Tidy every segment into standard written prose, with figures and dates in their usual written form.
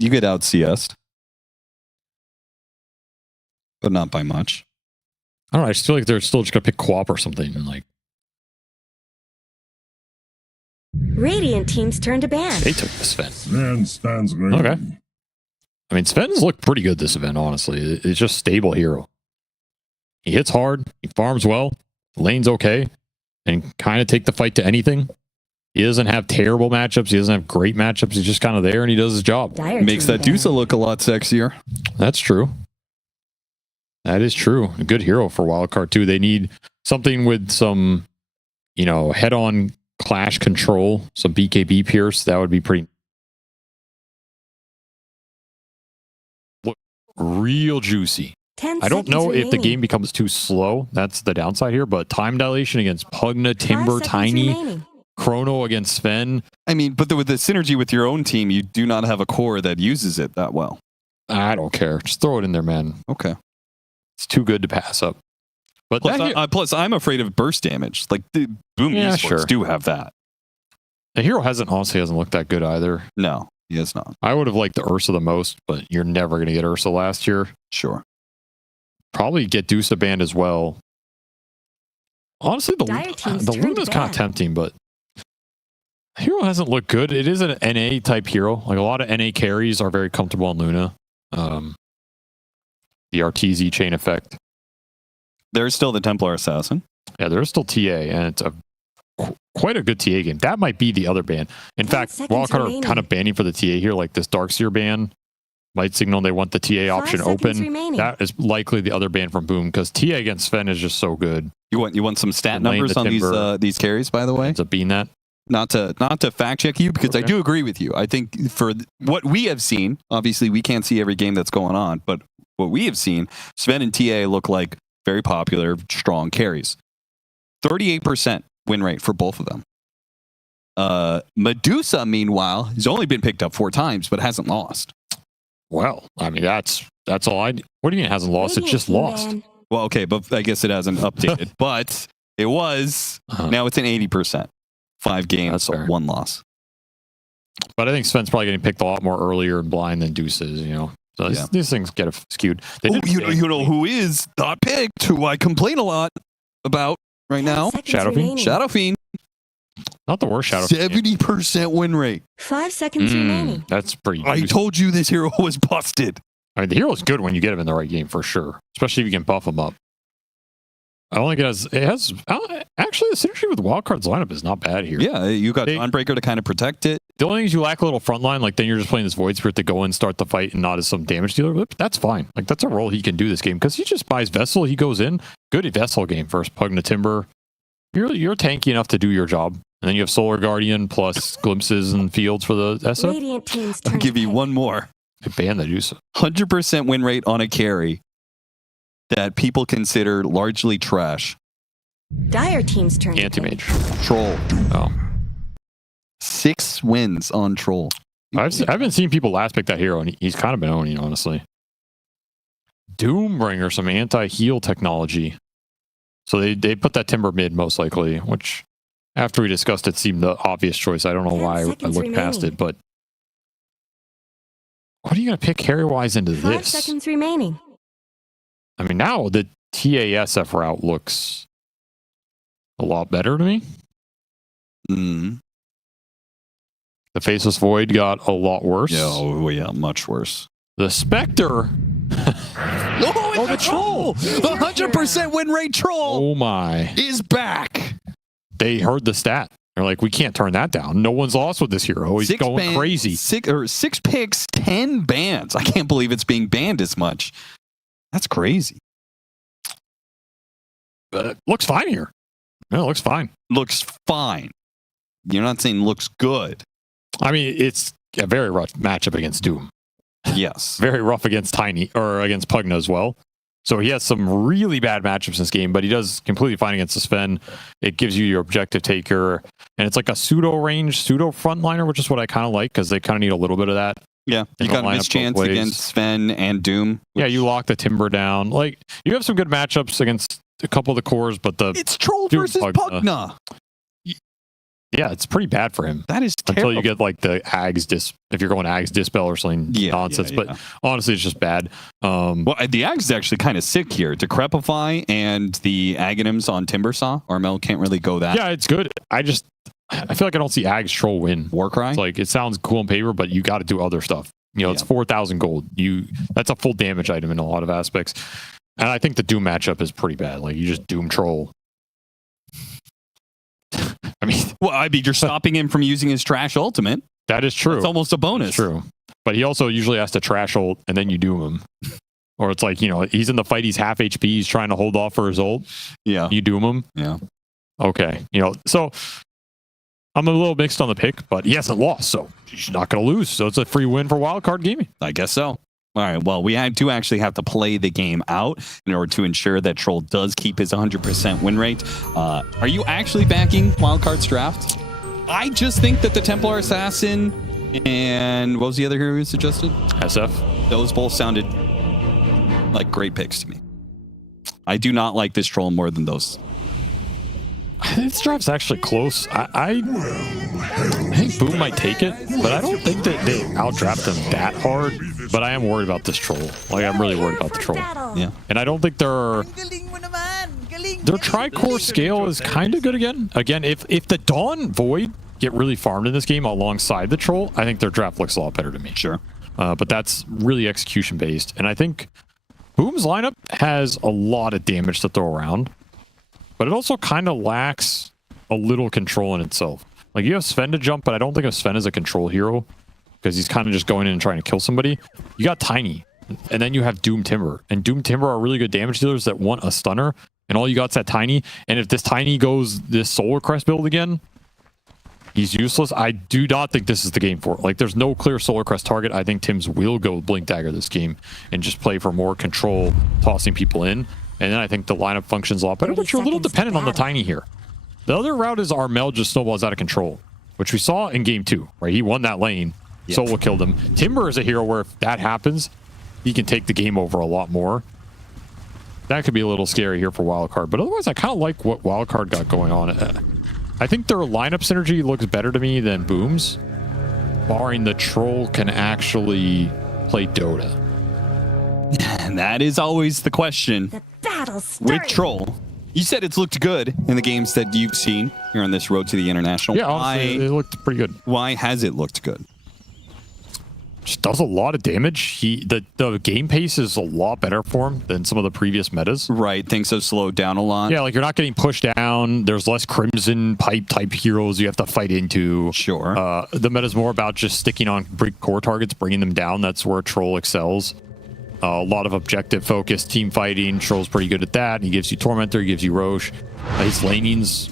You get out CS'd. But not by much. I don't know. I just feel like they're still just going to pick co-op or something. And like, Radiant team's turn to ban. they took the Sven. Sven's great. Okay. I mean, Sven's looked pretty good this event, honestly. It's just stable hero. He hits hard. He farms well. Lane's okay. And kind of take the fight to anything. He doesn't have terrible matchups. He doesn't have great matchups. He's just kind of there and he does his job. Makes that Dusa look a lot sexier. That's true. That is true. A good hero for Wildcard too. They need something with some, head-on clash control. Some BKB Pierce. That would be pretty. Look, real juicy. I don't know if the game becomes too slow. That's the downside here. But time dilation against Pugna, Timber, Tiny, Chrono against Sven. I mean, but with the synergy with your own team, you do not have a core that uses it that well. I don't care. Just throw it in there, man. Okay. It's too good to pass up. But plus, I'm afraid of burst damage. Like the Boom Esports do have that. The hero honestly hasn't looked that good either. No, he has not. I would have liked the Ursa the most, but you're never going to get Ursa last year. Sure. Probably get Dusa banned as well. Honestly, the Luna's kind of tempting, but the hero hasn't looked good. It is an NA type hero. Like a lot of NA carries are very comfortable on Luna. The RTZ chain effect. There's still the Templar Assassin. Yeah, there's still TA, and it's quite a good TA game. That might be the other ban. In fact, Wildcard are kind of banning for the TA here, like this Darkseer ban might signal they want the TA option open. That is likely the other ban from Boom, because TA against Sven is just so good. You want some stat numbers on these carries, by the way? Ends up being that. Not to fact check you, because I do agree with you. I think for what we have seen, obviously we can't see every game that's going on, but what we have seen, Sven and TA look like very popular, strong carries. 38% win rate for both of them. Medusa, meanwhile, has only been picked up 4 times, but hasn't lost. Well, I mean, that's all I... What do you mean it hasn't lost? It's just lost. Well, okay, but I guess it hasn't updated. But it was... Now it's an 80%. 5 games, so 1 loss. But I think Sven's probably getting picked a lot more earlier in blind than Deuce is, So these things get skewed. You know who is not picked, who I complain a lot about right now? Shadow Fiend. Not the worst Shadow Fiend. 70% win rate. 5 seconds remaining. That's pretty I told you this hero was busted. I mean, the hero's good when you get him in the right game, for sure. Especially if you can buff him up. I don't think it has actually, the synergy with Wildcard's lineup is not bad here. Yeah, you got Dawnbreaker to kind of protect it. The only thing is you lack a little front line, like then you're just playing this Void Spirit to go in, start the fight, and not as some damage dealer. That's fine. Like that's a role he can do this game, because he just buys Vessel, he goes in. Good Vessel game first, Pugna Timber. You're tanky enough to do your job. And then you have Solar Guardian plus glimpses and fields for the SF. I'll give you one more. Ban the Juice. 100% win rate on a carry that people consider largely trash. Dire team's turn. Anti-mage. Troll. Oh. 6 wins on Troll. I've been seeing people last pick that hero, and he's kind of been owning, honestly. Doombringer, some anti-heal technology. So they put that Timber mid, most likely, which, after we discussed it, seemed the obvious choice. I don't know why I looked past it, but... What are you going to pick carry-wise into this? 5 seconds remaining. I mean, now the TASF route looks a lot better to me. The Faceless Void got a lot worse. Yeah, much worse. The Spectre. The Troll! The 100% win rate Troll! Oh my. Is back! They heard the stat. They're like, we can't turn that down. No one's lost with this hero. He's going crazy. 6 picks, 10 bans. I can't believe it's being banned as much. That's crazy. Looks fine here. No, it looks fine. Looks fine. You're not saying looks good. I mean, it's a very rough matchup against Doom. Yes. Very rough against Tiny, or against Pugna as well. So he has some really bad matchups in this game, but he does completely fine against the Sven. It gives you your objective taker, and it's like a pseudo-range, pseudo-frontliner, which is what I kind of like, because they kind of need a little bit of that. Yeah, you got a mischance against Sven and Doom. Yeah, you lock the Timber down. Like, you have some good matchups against a couple of the cores, but it's Troll Doom versus Pugna. Yeah, Yeah, it's pretty bad for him. That is until terrible. you get like the Ags if you're going Ags Dispel or something nonsense. But honestly, it's just bad. Well, the Ags is actually kind of sick here. Decrepify and the Aghanims on Timbersaw. Armel can't really go that. Yeah, it's good. I feel like I don't see Ags Troll win. Warcry? It's like, it sounds cool on paper, but you got to do other stuff. You know, it's 4,000 gold. That's a full damage item in a lot of aspects. And I think the Doom matchup is pretty bad. Like, you just Doom Troll. I mean, well, you're stopping him from using his trash ultimate. That is true. It's almost a bonus. That's true. But he also usually has to trash ult and then you doom him. Or it's like, you know, he's in the fight, he's half HP, he's trying to hold off for his ult. Yeah. You doom him. Yeah. Okay. You know, so I'm a little mixed on the pick, but he hasn't lost, so he's not going to lose. So it's a free win for Wildcard Gaming. I guess so. All right. Well, we do actually have to play the game out in order to ensure that Troll does keep his 100% win rate. Are you actually backing Wildcard's draft? I just think that the Templar Assassin and what was the other hero you suggested? SF. Those both sounded like great picks to me. I do not like this Troll more than those. This draft's actually close. I think Boom might take it, but I don't think that they outdraft him that hard. But I am worried about this Troll. Like, I'm really worried about the Troll. Yeah. And I don't think their Tricore scale is kind of good again. Again, if the Dawn Void get really farmed in this game alongside the Troll, I think their draft looks a lot better to me. Sure. But that's really execution based. And I think Boom's lineup has a lot of damage to throw around, but it also kind of lacks a little control in itself. Like, you have Sven to jump, but I don't think of Sven as a control hero because he's kind of just going in and trying to kill somebody. You got Tiny, and then you have Doom Timber. And Doom Timber are really good damage dealers that want a stunner, and all you got's that Tiny. And if this Tiny goes this Solar Crest build again, he's useless. I do not think this is the game for it. Like, there's no clear Solar Crest target. I think Tim's will go Blink Dagger this game and just play for more control, tossing people in. And then I think the lineup functions a lot better, but you're a little dependent on the Tiny here. The other route is Armel just snowballs out of control, which we saw in game 2, right? He won that lane. Yeah. Solo killed him. Timber is a hero where if that happens, he can take the game over a lot more. That could be a little scary here for Wildcard, but otherwise I kind of like what Wildcard got going on. I think their lineup synergy looks better to me than Boom's, barring the Troll can actually play Dota. And that is always the question. The battle's with Troll. You said it's looked good in the games that you've seen here on this road to the international. Yeah, honestly, it looked pretty good. Why has it looked good? Just does a lot of damage. The game pace is a lot better for him than some of the previous metas. Right, things have slowed down a lot. Yeah, like you're not getting pushed down. There's less Crimson Pipe type heroes you have to fight into. Sure. The meta's more about just sticking on core targets, bringing them down. That's where Troll excels. A lot of objective focused team fighting. Troll's pretty good at that. He gives you Tormentor, he gives you Roche. His laning's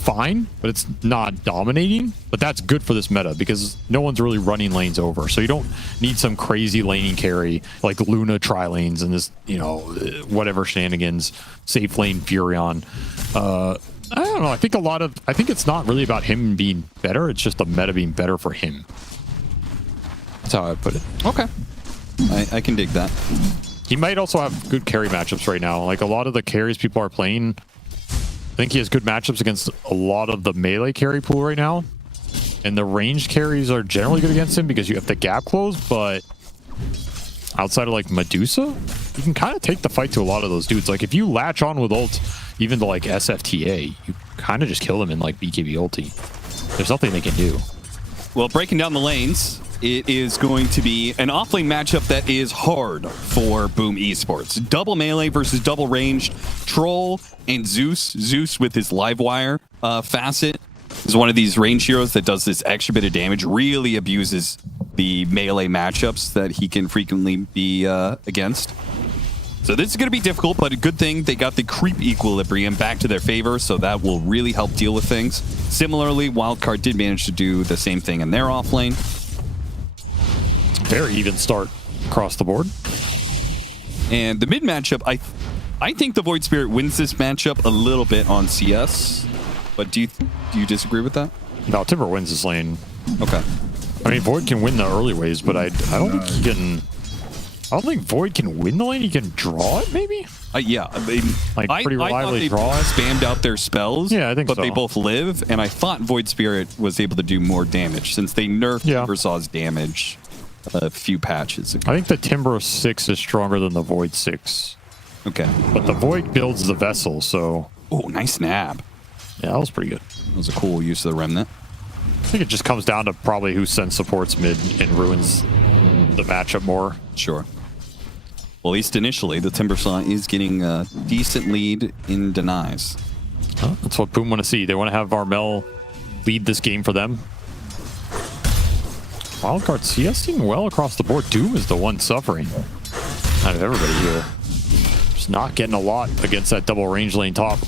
fine, but it's not dominating. But that's good for this meta because no one's really running lanes over. So you don't need some crazy laning carry like Luna tri-lanes and this, you know, whatever shenanigans, safe lane Furion. I don't know. I think it's not really about him being better. It's just the meta being better for him. That's how I put it. Okay. I can dig that. He might also have good carry matchups right now. Like a lot of the carries people are playing, I think he has good matchups against a lot of the melee carry pool right now. And the ranged carries are generally good against him because you have the gap close, but outside of like Medusa, you can kind of take the fight to a lot of those dudes. Like if you latch on with ult, even to like SFTA, you kind of just kill them in like BKB ulti. There's nothing they can do. Well, breaking down the lanes, it is going to be an offlane matchup that is hard for Boom Esports. Double melee versus double ranged. Troll and Zeus. Zeus with his Livewire facet is one of these range heroes that does this extra bit of damage, really abuses the melee matchups that he can frequently be against. So this is going to be difficult, but a good thing they got the creep equilibrium back to their favor, so that will really help deal with things. Similarly, Wildcard did manage to do the same thing in their offlane. Very even start across the board. And the mid matchup, I think the Void Spirit wins this matchup a little bit on CS. But do you disagree with that? No, Timber wins this lane. Okay. I mean, Void can win the early ways, but I don't think he can I don't think Void can win the lane. He can draw it, maybe? Yeah. Like, pretty I thought reliably they draw it. spammed out their spells. Yeah, I think but so. they both live, and I thought Void Spirit was able to do more damage since they nerfed Timbersaw's damage a few patches ago. I think the Timber 6 is stronger than the Void 6. Okay. But the Void builds the Vessel, so... Oh, nice nab. Yeah, that was pretty good. That was a cool use of the Remnant. I think it just comes down to probably who sends supports mid and ruins the matchup more. Sure. Well, at least initially, the Timbersaw is getting a decent lead in denies. Huh? That's what Boom want to see. They want to have Armel lead this game for them. Wildcard CS team well across the board. Doom is the one suffering out of everybody here. Just not getting a lot against that double range lane top.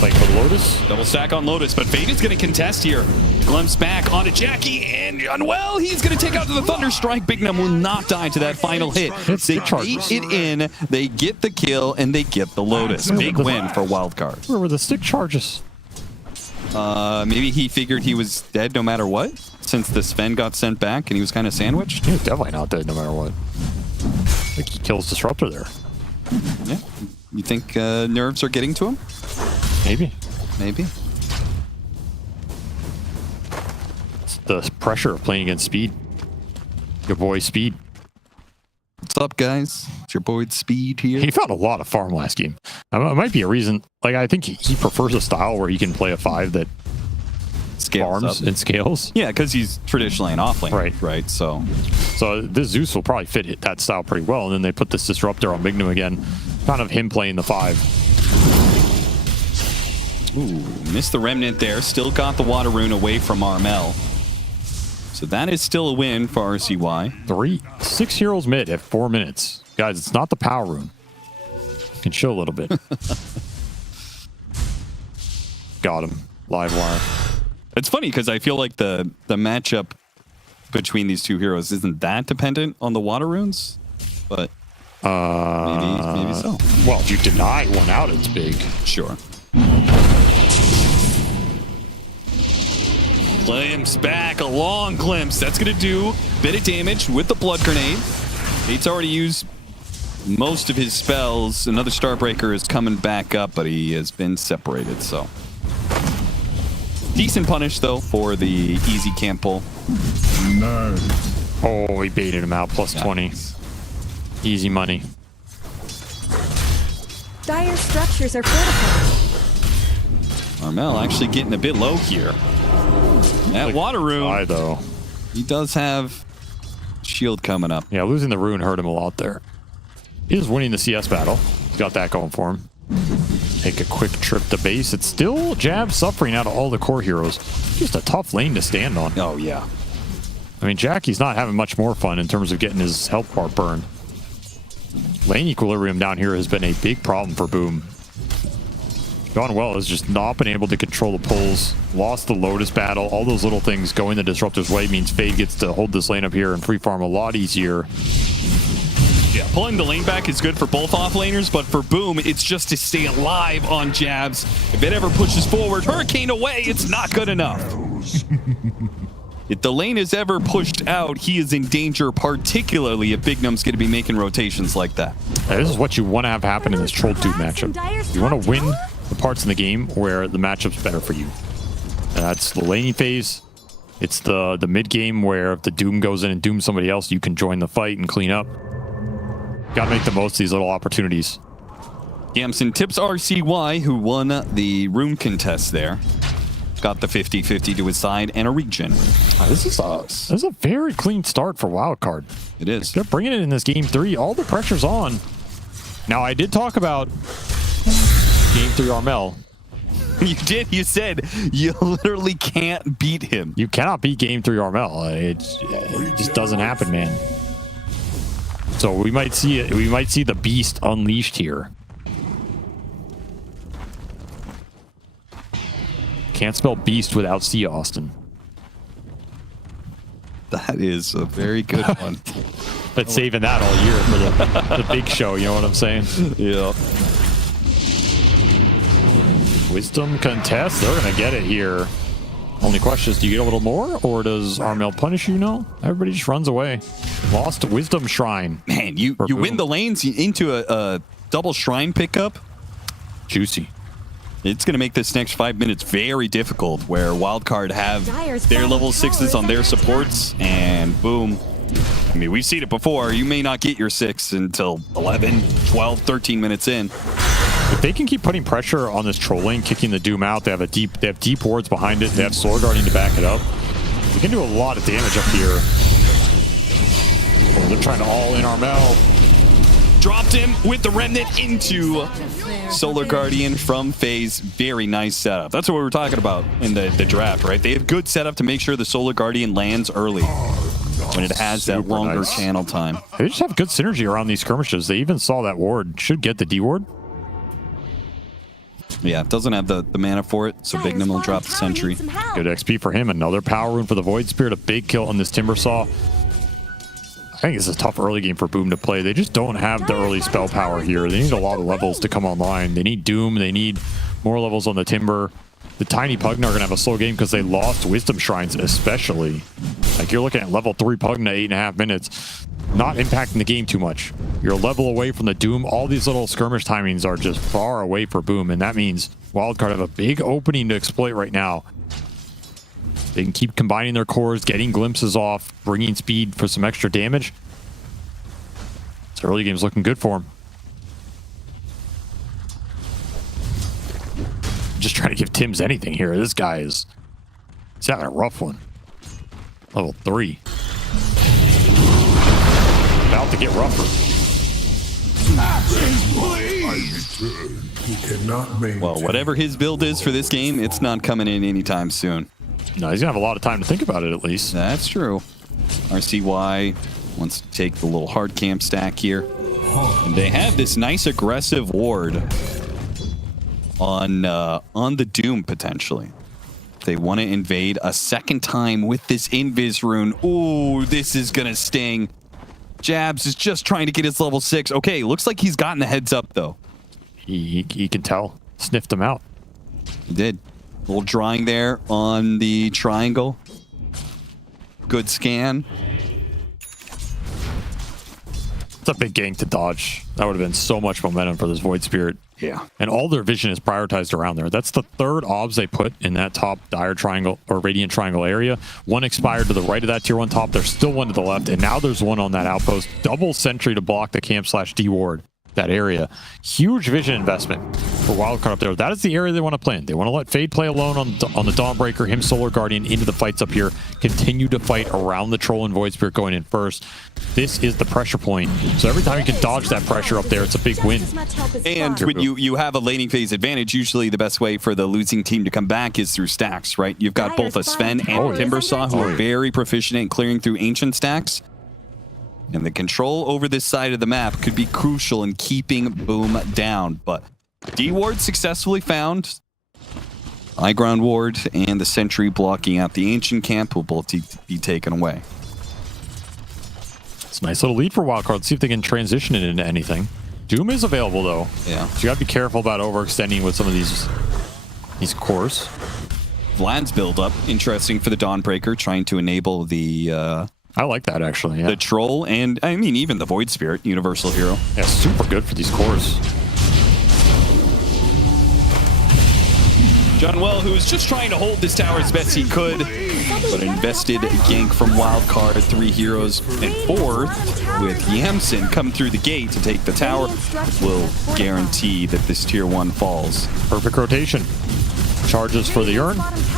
Like for Lotus. Double stack on Lotus, but Fade is going to contest here. Glimpse back onto Jackie, and Unwell, he's going to take out to the Thunder Strike. Bignum will not die to that final hit. They bait it in, they get the kill, and they get the Lotus. Big win for Wildcard. Where were the stick charges? Maybe he figured he was dead no matter what, since the Sven got sent back and he was kind of sandwiched. He was definitely not dead no matter what. I think he kills Disruptor there. Yeah. You think nerves are getting to him? Maybe. Maybe. It's the pressure of playing against Speed. Your boy Speed. What's up, guys? It's your boy Speed here. He found a lot of farm last game. It might be a reason. Like, I think he prefers a style where he can play a 5 that Scales farms up. and scales. Yeah, because he's traditionally an offlane. Right. So this Zeus will probably fit that style pretty well. And then they put this Disruptor on Bignum again. Kind of him playing the 5. Ooh, missed the Remnant there. Still got the Water Rune away from Armel. So that is still a win for RCY. 6 heroes mid at 4 minutes. Guys, it's not the Power Rune. You can show a little bit. Got him. Live wire. It's funny because I feel like the matchup between these two heroes isn't that dependent on the Water Runes, but maybe so. Well, if you deny one out, it's big. Sure. Glimpse back, a long glimpse. That's going to do a bit of damage with the Blood Grenade. He's already used most of his spells. Another Starbreaker is coming back up, but he has been separated, so. Decent punish, though, for the easy camp pull. No. Oh, he baited him out, plus 20. Easy money. Dire structures are fortified. Armel actually getting a bit low here. That Water Rune, though. He does have shield coming up. Yeah, losing the rune hurt him a lot there. He is winning the CS battle. He's got that going for him. Take a quick trip to base. It's still Jab suffering out of all the core heroes. Just a tough lane to stand on. Oh, yeah. I mean, Jackie's not having much more fun in terms of getting his health bar burned. Lane equilibrium down here has been a big problem for Boom. Gone Well has just not been able to control the pulls, lost the Lotus battle. All those little things going the Disruptor's way means Fade gets to hold this lane up here and free farm a lot easier. Yeah, pulling the lane back is good for both offlaners, but for Boom, it's just to stay alive on Jabs. If it ever pushes forward, Hurricane away, it's not good enough. If the lane is ever pushed out, he is in danger, particularly if Bignum's going to be making rotations like that. Now, this is what you want to have happen in this Troll 2 matchup. You want to win the parts in the game where the matchup's better for you. And that's the laning phase. It's the mid game where if the Doom goes in and dooms somebody else, you can join the fight and clean up. Got to make the most of these little opportunities. Yamson tips RCY, who won the rune contest there. Got the 50-50 to his side and a regen. This is a very clean start for Wildcard. It is. They're bringing it in this game 3. All the pressure's on. Now, I did talk about game 3 Armel. You did. You said you literally can't beat him. You cannot beat game 3 Armel. It just doesn't happen, man. So we might see it. We might see the beast unleashed here. Can't spell beast without C, Austin. That is a very good one. Been saving that all year for the big show, you know what I'm saying? Yeah. Wisdom contest, they're going to get it here. Only question is, do you get a little more, or does Armel punish you? No, everybody just runs away. Lost Wisdom Shrine. Man, you win the lanes into a double shrine pickup. Juicy. It's going to make this next 5 minutes very difficult, where Wildcard have their level 6s on their supports, and boom. I mean, we've seen it before. You may not get your 6 until 11, 12, 13 minutes in. If they can keep putting pressure on this troll lane, kicking the Doom out, they have deep wards behind it. They have Sword Guardian to back it up. They can do a lot of damage up here. Oh, they're trying to all in Armel. Dropped him with the Remnant into Solar Guardian from FaZe. Very nice setup. That's what we were talking about in the draft, right? They have good setup to make sure the Solar Guardian lands early when it has that longer channel time. They just have good synergy around these skirmishes. They even saw that ward. Should get the D ward. Yeah, it doesn't have the mana for it, so Bignum will drop the Sentry. Good XP for him. Another power rune for the Void Spirit. A big kill on this Timbersaw. I think it's a tough early game for Boom to play. They just don't have the early spell power here. They need a lot of levels to come online. They need Doom. They need more levels on the Timber. The Tiny Pugna are going to have a slow game because they lost Wisdom Shrines especially. Like, you're looking at level 3 Pugna, 8.5 minutes. Not impacting the game too much. You're a level away from the Doom. All these little skirmish timings are just far away for Boom, and that means Wildcard have a big opening to exploit right now. They can keep combining their cores, getting glimpses off, bringing speed for some extra damage. This early game's looking good for him. Just trying to give Tims anything here. This guy is... he's having a rough one. Level 3. About to get rougher. Well, whatever his build is for this game, it's not coming in anytime soon. No, he's gonna have a lot of time to think about it at least. That's true. RCY wants to take the little hard camp stack here. And they have this nice aggressive ward on the Doom potentially. They want to invade a second time with this Invis rune. Ooh, this is gonna sting. Jabs is just trying to get his level 6. Okay, looks like he's gotten the heads up though. He can tell. Sniffed him out. He did. A little drawing there on the triangle. Good scan. It's a big gank to dodge. That would have been so much momentum for this Void Spirit. Yeah. And all their vision is prioritized around there. That's the third obs they put in that top dire triangle or radiant triangle area. One expired to the right of that tier 1 top. There's still one to the left. And now there's one on that outpost. Double sentry to block the camp/D ward. That area. Huge vision investment for Wildcard up there. That is the area they want to play in. They want to let Fade play alone on the Dawnbreaker, him Solar Guardian into the fights up here. Continue to fight around the Troll and Void Spirit going in first. This is the pressure point. So every time you can dodge that pressure up there, it's a big win. And when you have a laning phase advantage, usually the best way for the losing team to come back is through stacks, right? You've got both a Sven and Timbersaw who are very proficient in clearing through ancient stacks. And the control over this side of the map could be crucial in keeping Boom down. But D-Ward successfully found. High ground ward and the sentry blocking out the ancient camp will both be taken away. It's a nice little lead for Wildcard. Let's see if they can transition it into anything. Doom is available though. Yeah. So you gotta be careful about overextending with some of these cores. Vlad's build up. Interesting for the Dawnbreaker, trying to enable the I like that actually, yeah. The troll, and I mean even the Void Spirit, universal hero. Yeah, super good for these cores. John Well, who was just trying to hold this tower as best he could, but invested gank from Wildcard, 3 heroes, and 4th with Yamsen coming through the gate to take the tower will guarantee that this tier 1 falls. Perfect rotation. Charges for the urn.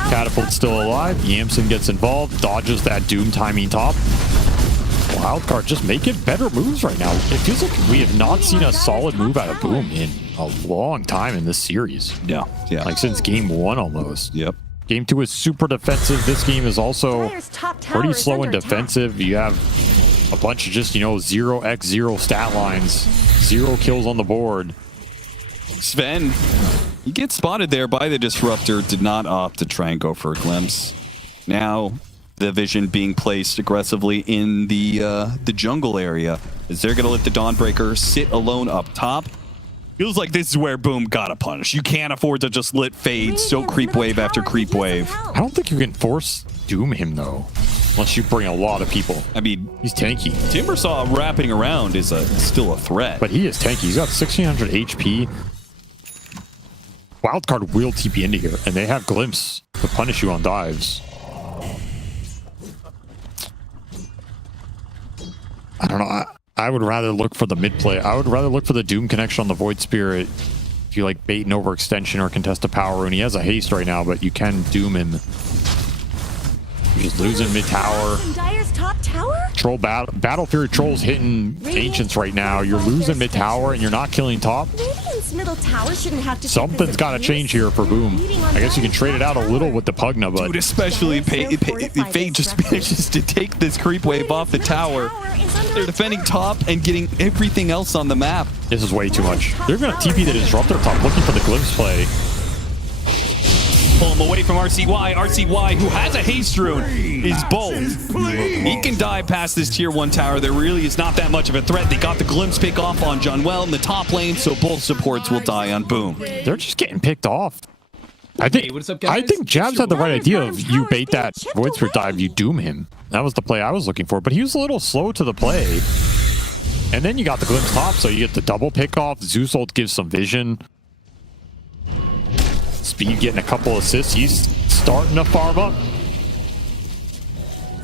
Catapult's still alive. Yamsen gets involved, dodges that Doom timing top. Wildcard just making better moves right now. It feels like we have not seen a solid move out of Boom in a long time in this series. Yeah. Like since game 1 almost. Yep. Game 2 is super defensive. This game is also pretty slow and defensive. You have a bunch of just, 0x0 stat lines. 0 kills on the board. Sven, he gets spotted there by the Disruptor, did not opt to try and go for a glimpse. Now, the vision being placed aggressively in the jungle area, as they're going to let the Dawnbreaker sit alone up top. Feels like this is where Boom gotta punish. You can't afford to just let Fade so creep wave after creep wave. I don't think you can force Doom him, though. Unless you bring a lot of people. I mean, He's tanky. Timbersaw wrapping around is still a threat. But he is tanky. He's got 1600 HP. Wildcard will TP into here, and they have Glimpse to punish you on dives. I don't know. I would rather look for the mid play. I would rather look for the Doom connection on the Void Spirit. If you like bait an overextension or contest a power rune, he has a haste right now, but you can Doom him. He's losing mid tower. Dire's top tower? Troll battle Fury Trolls hitting Ancients right now. You're losing mid tower and you're not killing top. Radiant's middle tower shouldn't have to. Something's got to change here for Boom. I guess you can trade it out a little with the Pugna, but Dude, especially Fade just manages to take this creep wave off the tower. They're defending top and getting everything else on the map. this is way too much. They're going to TP the Disruptor top, looking for the Glimpse play. Pull him away from RCY. RCY, who has a haste rune, is bold. He can dive past this tier 1 tower. There really is not that much of a threat. They got the glimpse pick off on Junwell in the top lane, so both supports will die on Boom. They're just getting picked off. I think Jabs had the right idea of you bait that Void Spirit dive, you doom him. That was the play I was looking for, but he was a little slow to the play. And then you got the glimpse top, so you get the double pick off. Zeus ult gives some vision. Speed getting a couple assists. He's starting to farm up.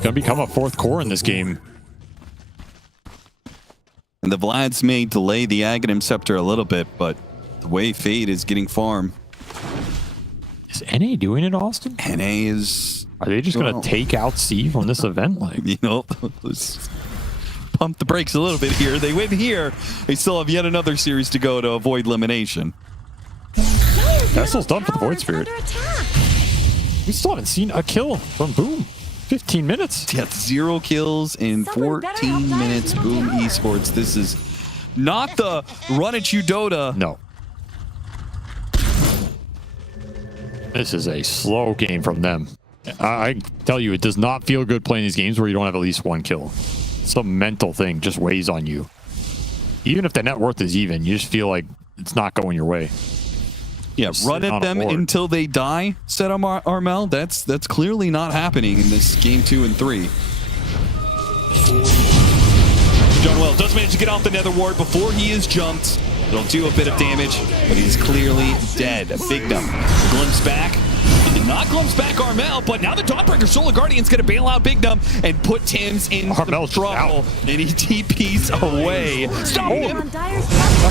Gonna become a 4th core in this game. And the Vlads may delay the Aghanim Scepter a little bit, but the way Fade is getting farm. Is NA doing it, Austin? NA is... Are they just gonna take out C from this event? Like, you know, let's pump the brakes a little bit here. They win here. They still have yet another series to go to avoid elimination. Vessel's done for the Void Spirit. We still haven't seen a kill from Boom. 15 minutes. Yeah, 0 kills in 14 minutes. Boom Esports. This is not the run at you Dota. No. This is a slow game from them. I tell you, it does not feel good playing these games where you don't have at least 1 kill. Some mental thing just weighs on you. Even if the net worth is even, you just feel like it's not going your way. Yeah, run at them until they die, said Armel. That's clearly not happening in this game 2 and 3. Junwell does manage to get off the Nether Ward before he is jumped. It'll do a bit of damage, but he's clearly dead. Big dump. Glimpse back. He did not glimpse back Armel, but now the Dawnbreaker Solar Guardian's going to bail out Big Dumb and put Tim's in trouble. And he TPs away. Stop him!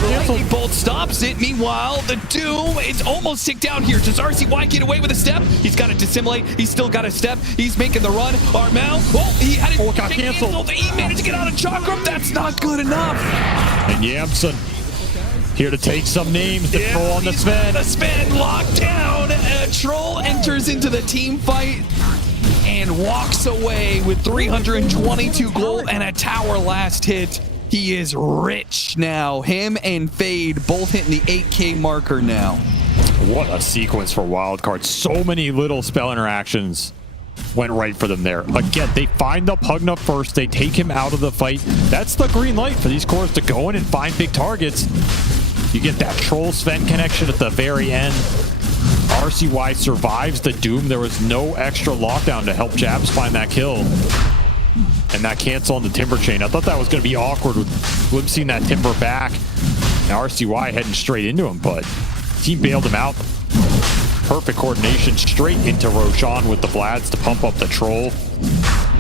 Lightning Bolt stops it. Meanwhile, the Doom is almost ticked down here. Does RCY get away with a step? He's got to dissimulate. He's still got a step. He's making the run. Armel, he had it got canceled. He managed to get out of Chakram. That's not good enough. And Yamson here to take some names to throw on the Sven. The Sven locked down. Troll enters into the team fight and walks away with 322 gold and a tower last hit. He is rich now. Him and Fade both hitting the 8K marker now. What a sequence for Wildcard. So many little spell interactions went right for them there. Again, they find the Pugna first. They take him out of the fight. That's the green light for these cores to go in and find big targets. You get that Troll Sven connection at the very end. RCY survives the Doom. There was no extra lockdown to help Jabs find that kill. And that cancel on the Timber Chain. I thought that was going to be awkward with glimpsing that Timber back. Now RCY heading straight into him, but team bailed him out. Perfect coordination straight into Roshan with the Vlads to pump up the Troll.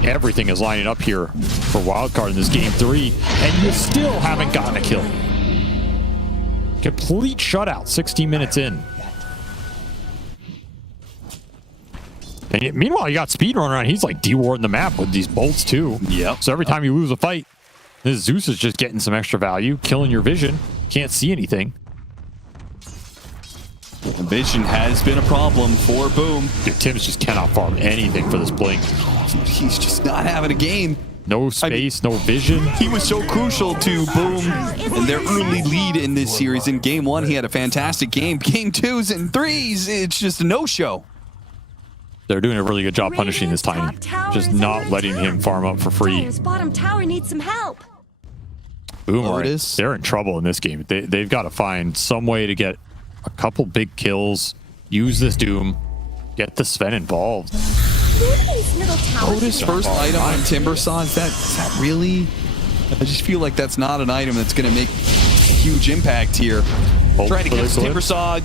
Everything is lining up here for Wildcard in this game 3, and you still haven't gotten a kill. Complete shutout 16 minutes in. And meanwhile, you got Speed running around. He's like dewarding the map with these bolts too. Yep. So every time you lose a fight, this Zeus is just getting some extra value, killing your vision. Can't see anything. The vision has been a problem for Boom. Dude, Tim's just cannot farm anything for this blink. He's just not having a game. No space, no vision. He was so crucial to Boom and their early lead in this series. In game 1, he had a fantastic game. Game 2s and 3s, it's just a no-show. They're doing a really good job punishing this Tiny. Just not letting him farm up for free. Dire's bottom tower needs some help. Boom, Lotus. they're in trouble in this game. They've got to find some way to get a couple big kills, use this Doom, get the Sven involved. Radiant's middle tower Lotus first item on Timbersaw, is that really? I just feel like that's not an item that's going to make huge impact here. Trying to catch Timbersaw,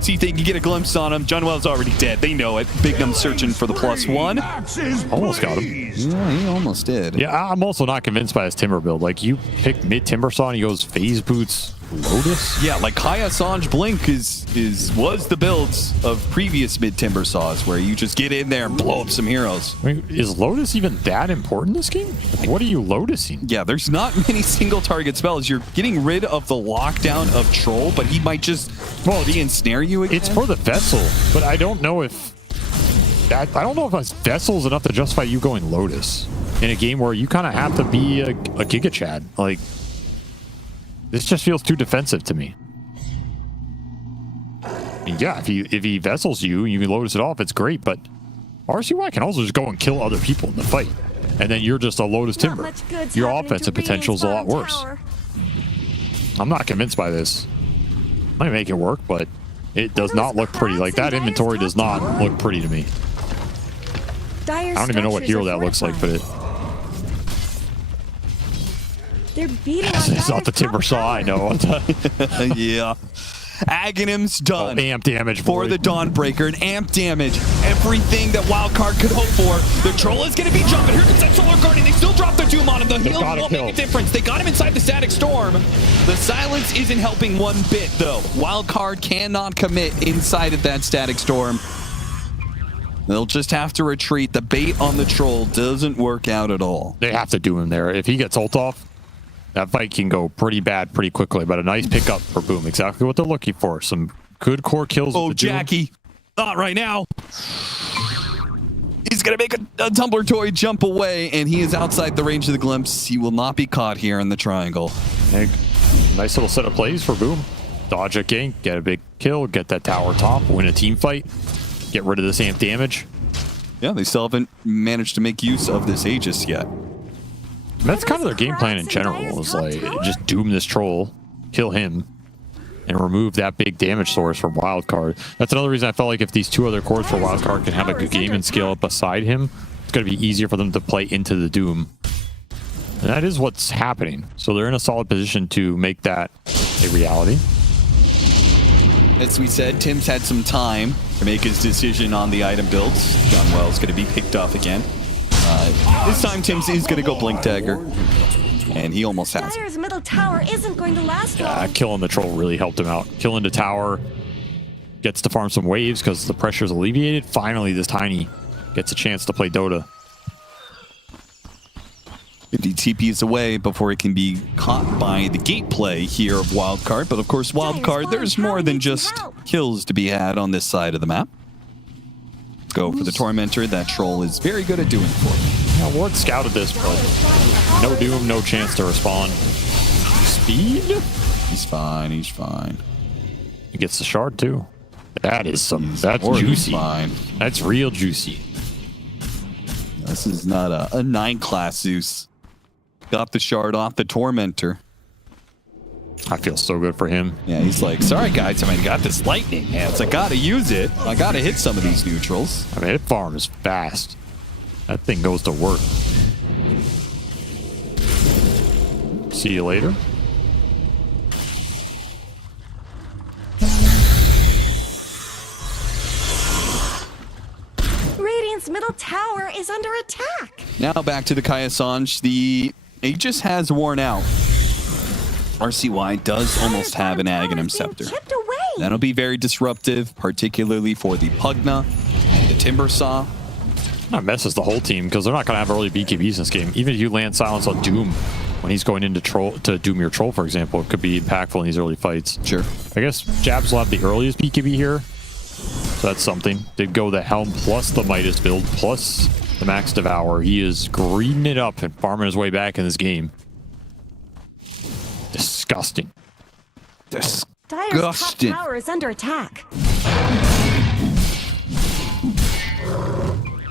see if they can get a glimpse on him. Junwell's already dead. They know it. Bignum searching for the +1. Almost got him. Yeah, he almost did. Yeah, I'm also not convinced by his Timber build. Like, you pick mid Timbersaw and he goes phase boots Lotus. Yeah, like Kaya Sanj Blink was the builds of previous mid Timbersaws where you just get in there and blow up some heroes. I mean, is Lotus even that important in this game? Like, what are you Lotusing? Yeah, there's not many single target spells. You're getting rid of the lockdown of Troll, but he might just ensnare you again. It's for the Vessel, but I don't know if a Vessel is enough to justify you going Lotus in a game where you kind of have to be a Giga Chad. Like, this just feels too defensive to me. And yeah, if he Vessels you, you can Lotus it off, it's great, but RCY can also just go and kill other people in the fight. And then you're just a Lotus Timber. Your offensive potential is a lot worse. I'm not convinced by this. Might make it work, but it does not look pretty. Like, that inventory does not look pretty to me. I don't even know what hero that looks like, but it... They're beating It's not the Timbersaw, I know. Yeah. Aghanim's done. Oh, amp damage for the Dawnbreaker, and amp damage. Everything that Wildcard could hope for. The Troll is going to be jumping. Here comes that Solar Guardian. They still drop their Doom on him. The heal won't make a difference. They got him inside the Static Storm. The silence isn't helping one bit, though. Wildcard cannot commit inside of that Static Storm. They'll just have to retreat. The bait on the Troll doesn't work out at all. They have to do him there. If he gets ult off, that fight can go pretty bad pretty quickly, but a nice pickup for Boom. Exactly what they're looking for. Some good core kills. Oh, Jackie. Not right now. He's going to make a Tumbler Toy jump away, and he is outside the range of the glimpse. He will not be caught here in the triangle. Nice little set of plays for Boom. Dodge a gank, get a big kill, get that tower top, win a team fight, get rid of this amp damage. Yeah, they still haven't managed to make use of this Aegis yet. That's kind of their game plan in general, is like just doom this Troll, kill him, and remove that big damage source from Wildcard. That's another reason I felt like if these two other cores for Wildcard can have a good game and scale up beside him, it's going to be easier for them to play into the Doom. And that is what's happening. So they're in a solid position to make that a reality. As we said, Tim's had some time to make his decision on the item builds. John Wells going to be picked off again. This time Tim's is going to go Blink Dagger, and he almost has it. Dire's middle tower isn't going to last long. Killing the Troll really helped him out. Killing the tower, gets to farm some waves because the pressure is alleviated. Finally, this Tiny gets a chance to play Dota. 50 TPs away before it can be caught by the gate play here of Wildcard. But of course, Wildcard, there's more than just kills to be had on this side of the map. Go for the Tormentor. That Troll is very good at doing for you. Yeah, Ward scouted this, but no Doom, no chance to respond. Speed? He's fine. He's fine. He gets the shard too. That is some. That's Ward juicy. Fine. That's real juicy. This is not a 9-class Zeus. Got the shard off the Tormentor. I feel so good for him. Yeah, he's like, sorry guys, I mean, got this lightning hands. I gotta use it. I gotta hit some of these neutrals. I mean, it farms fast. That thing goes to work. See you later. Radiant's middle tower is under attack. Now back to the Kaya Sanj. The Aegis has worn out. RCY does almost have an Aghanim Scepter. That'll be very disruptive, particularly for the Pugna and the Timbersaw. That messes the whole team because they're not going to have early BKBs in this game. Even if you land silence on Doom when he's going into Troll to Doom your Troll, for example, it could be impactful in these early fights. Sure. I guess Jabs will have the earliest BKB here, so that's something. Did go the Helm plus the Midas build plus the Max Devour. He is greening it up and farming his way back in this game. Disgusting. Dire's top tower is under attack.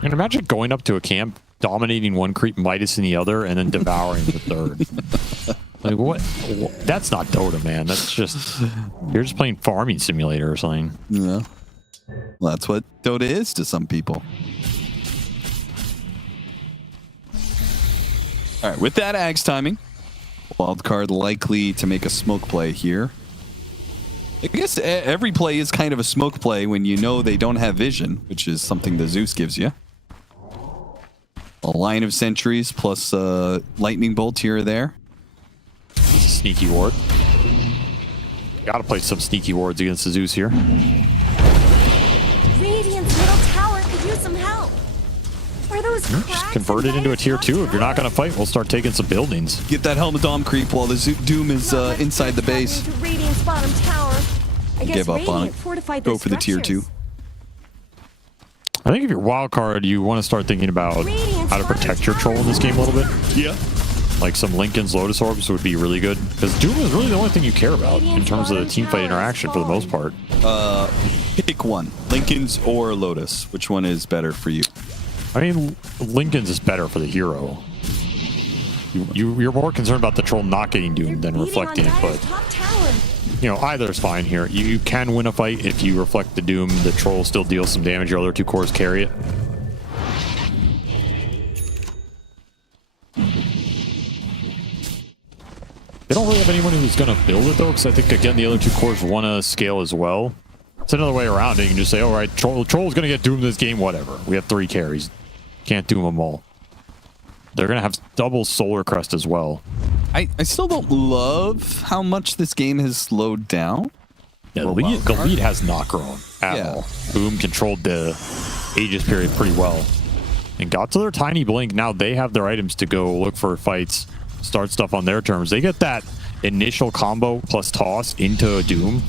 And imagine going up to a camp, dominating one creep, Midas in the other, and then devouring the third. Like what? That's not Dota, man. That's just you're just playing farming simulator or something. Yeah. Well, that's what Dota is to some people. All right, with that Ags timing, Wildcard likely to make a smoke play here. I guess every play is kind of a smoke play when you know they don't have vision, which is something the Zeus gives you. A line of sentries plus lightning bolt here or there. Sneaky ward. Gotta play some sneaky wards against the Zeus here. Radiant's middle tower could use some help. Are those Just convert it into a tier 2. If you're not gonna fight, we'll start taking some buildings. Get that Helmet Dom creep while the Doom is inside the base. Radiant's bottom tower. I guess Give up on it. fortified Go for the tier 2. I think if you're wild card, you want to start thinking about how to protect your troll in this game a little bit. Yeah. Like some Linken's Lotus Orbs would be really good. Because Doom is really the only thing you care about in terms of the teamfight interaction for the most part. Pick one. Linken's or Lotus. Which one is better for you? I mean, Linken's is better for the hero. You're more concerned about the troll not getting doomed than reflecting it, but you know, either is fine here. You can win a fight if you reflect the doom. The troll still deals some damage. Your other 2 cores carry it. They don't really have anyone who's going to build it though, because I think again the other 2 cores want to scale as well. It's another way around it. You can just say, all right, troll's going to get doomed this game, whatever. We have 3 carries. Can't doom them all. They're going to have double Solar Crest as well. I still don't love how much this game has slowed down. Yeah, the lead has not grown at all. Boom controlled the Aegis period pretty well. And got to their tiny blink. Now they have their items to go look for fights, start stuff on their terms. They get that initial combo plus toss into a Doom.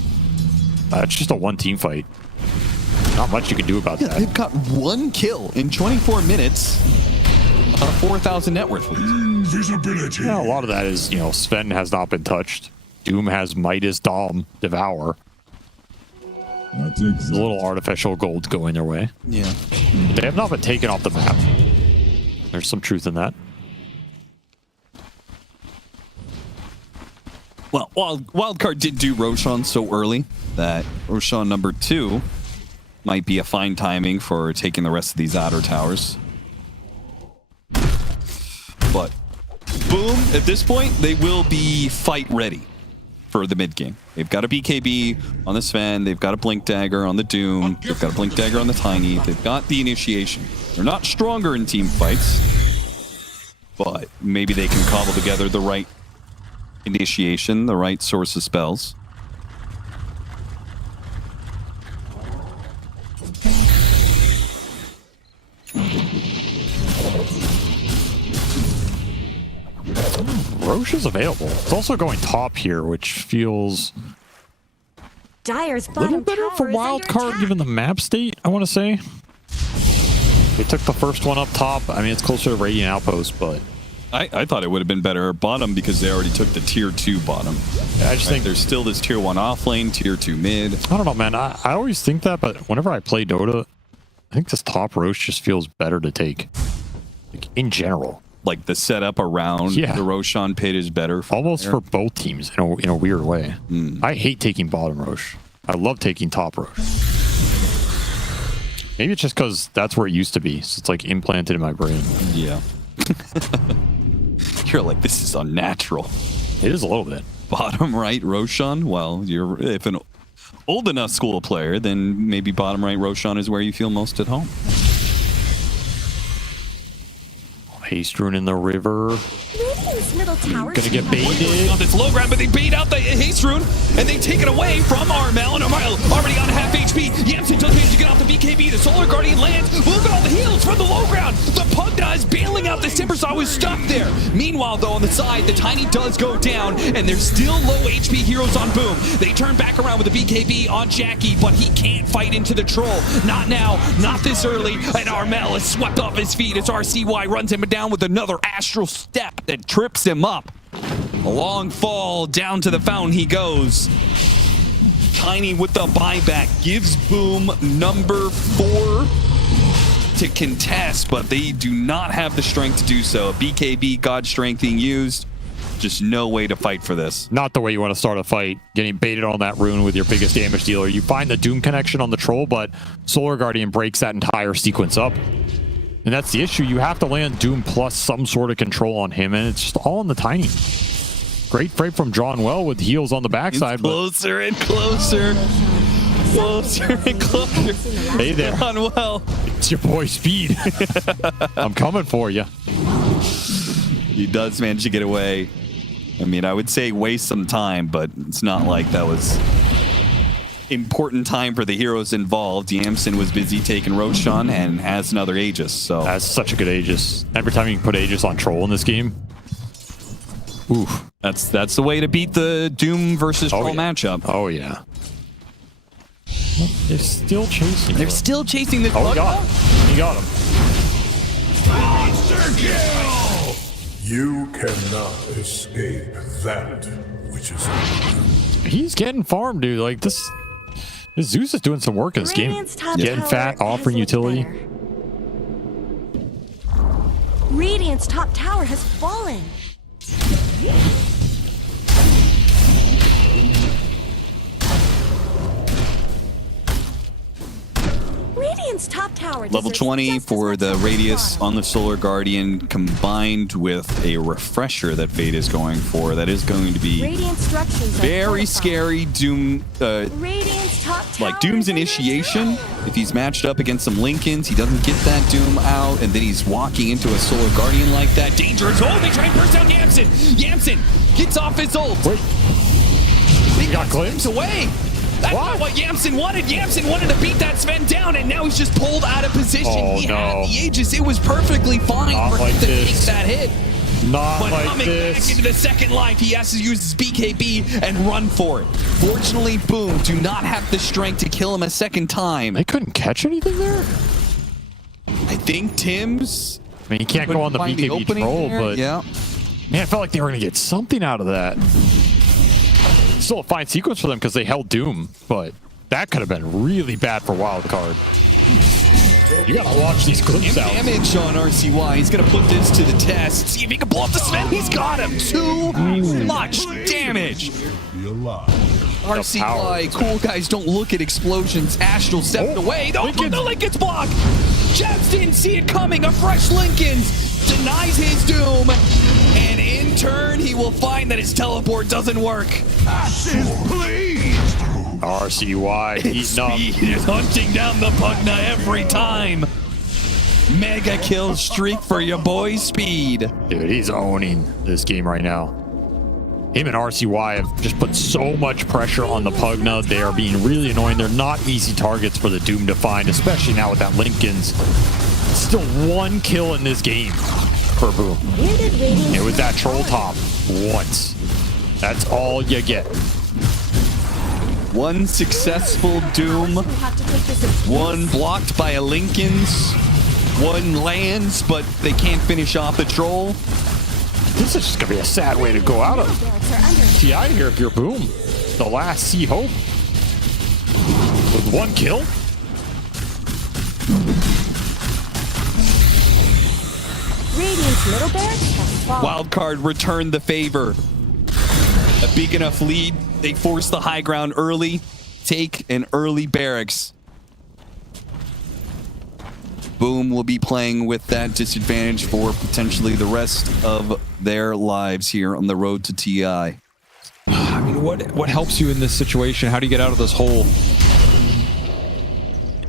It's just a 1 team fight. Not much you can do about that. They've got 1 kill in 24 minutes. 4,000 net worth. Invisibility. Yeah, a lot of that is, you know, Sven has not been touched. Doom has Midas, Dom, Devour. That's exactly. A little artificial gold going their way. Yeah. They have not been taken off the map. There's some truth in that. Well, Wildcard did do Roshan so early that Roshan number 2 might be a fine timing for taking the rest of these outer towers. But Boom, at this point, they will be fight ready for the mid game. They've got a BKB on the Sven. They've got a Blink Dagger on the Doom. They've got a Blink Dagger on the Tiny. They've got the initiation. They're not stronger in team fights, but maybe they can cobble together the right initiation, the right source of spells. Roche is available. It's also going top here, which feels Dire's a little bottom better for tower is under Wildcard attack. given the map state, I want to say. They took the first one up top. I mean, it's closer to Radiant Outpost, but I thought it would have been better bottom because they already took the tier 2 bottom. I just think There's still this tier 1 off lane, tier 2 mid. I don't know, man. I always think that, but whenever I play Dota, I think this top Roche just feels better to take. Like, in general. Like the setup around the Roshan pit is better. Almost for both teams in a weird way. I hate taking bottom Roche. I love taking top Roche. Maybe it's just because that's where it used to be. So it's like implanted in my brain. Yeah. You're like, this is unnatural. It is a little bit. Bottom right Roshan? Well, if an old enough school player, then maybe bottom right Roshan is where you feel most at home. Haste rune in the river. Radiant's middle tower Gonna get baited. On this low ground, but they bait out the haste rune, and they take it away from Armel, and Armel already on half HP. Yamsen does manage to get off the BKB. The Solar Guardian lands. Look at all the heals from the low ground. The Pugna is bailing out. The Timbersaw was stuck there. Meanwhile, though, on the side, the Tiny does go down, and there's still low HP heroes on Boom. They turn back around with the BKB on Jackie, but he can't fight into the troll. Not now, not this early, and Armel is swept off his feet as RCY runs him down with another astral step that trips him up. A long fall down to the fountain he goes. Tiny with the buyback gives Boom number 4 to contest, but they do not have the strength to do so. BKB God Strength being used. just no way to fight for this. Not the way you want to start a fight. Getting baited on that rune with your biggest damage dealer. You find the Doom connection on the troll, but Solar Guardian breaks that entire sequence up. And that's the issue. You have to land Doom plus some sort of control on him, and it's just all in the tiny. Great freight from John Well with heals on the backside. It's closer and closer. Closer and closer. Hey there. John Well. It's your boy Speed. I'm coming for you. He does manage to get away. I mean, I would say waste some time, but it's not like that was important time for the heroes involved. Yamson was busy taking Roshan and has another Aegis. So that's such a good Aegis. Every time you can put Aegis on troll in this game, oof. That's the way to beat the Doom versus troll matchup. Oh yeah. They're still chasing. They're still chasing this. Oh, he got him. He got him. Monster kill! You cannot escape that which is. He's getting farmed, dude. Like this Zeus is doing some work in this game. Getting fat, offering utility. Radiant's top tower has fallen. Radiant's top tower Level 20 for the radius on the Solar Guardian, combined with a refresher that Fate is going for. That is going to be very scary. Doom, like Doom's initiation. If he's matched up against some Lincolns, he doesn't get that Doom out, and then he's walking into a Solar Guardian like that. Dangerous. Oh, they try and burst down Yamson. Yamson gets off his ult. Wait. He got glimpsed away. That's not what Yamson wanted. Yamson wanted to beat that Sven down, and now he's just pulled out of position. Oh, he no. had the Aegis. It was perfectly fine for him to take that hit. Not but coming back into the second life, he has to use his BKB and run for it. Fortunately, Boom do not have the strength to kill him a second time. They couldn't catch anything there? I think Tim's... I mean, he can't go on the BKB troll, but... Yeah. Man, I felt like they were going to get something out of that. Still a fine sequence for them because they held Doom, but that could have been really bad for Wildcard. You gotta watch these clips out. Damage on RCY. He's gonna put this to the test. See if he can blow up the Sven. He's got him. Too much damage. RCY, cool guys don't look at explosions. Astral stepped away. Oh, the Lincoln's blocked. Jabs didn't see it coming. A fresh Lincoln's denies his Doom. And in turn, he will find that his teleport doesn't work. Ashes, please! RCY eating up. Speed is hunting down the Pugna every time. Mega kill streak for your boy Speed. Dude, he's owning this game right now. Him and RCY have just put so much pressure on the Pugna. They are being really annoying. They're not easy targets for the Doom to find, especially now with that Lincoln's. Still one kill in this game for Boom. And with that troll top once. That's all you get. One successful Doom, one blocked by a Lincoln's, one lands, but they can't finish off the troll. This is just going to be a sad way to go out of TI here if you're Boom. The last C hope. With one kill. Wildcard returned the favor. A big enough lead. They force the high ground early. Take an early barracks. Boom will be playing with that disadvantage for potentially the rest of their lives here on the road to TI. I mean, what helps you in this situation? How do you get out of this hole?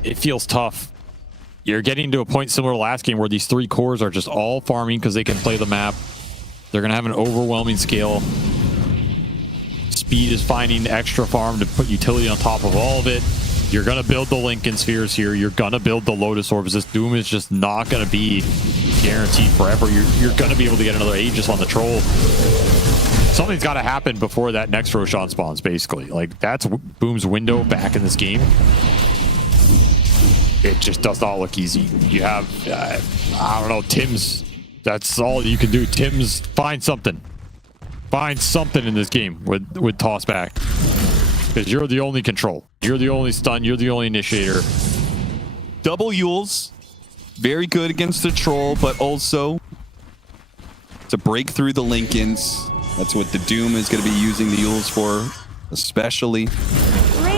It feels tough. You're getting to a point similar to last game where these three cores are just all farming because they can play the map. They're going to have an overwhelming scale. Speed is finding extra farm to put utility on top of all of it. You're going to build the Lincoln Spheres here. You're going to build the Lotus Orbs. This Doom is just not going to be guaranteed forever. You're going to be able to get another Aegis on the troll. Something's got to happen before that next Roshan spawns, basically. Like, that's Boom's window back in this game. It just does not look easy. You have, I don't know, Tim's. That's all you can do. Tim's, find something. Find something in this game with toss back. Because you're the only control. You're the only stun. You're the only initiator. Double Yules. Very good against the troll, but also to break through the Lincolns. That's what the Doom is going to be using the Yules for, especially.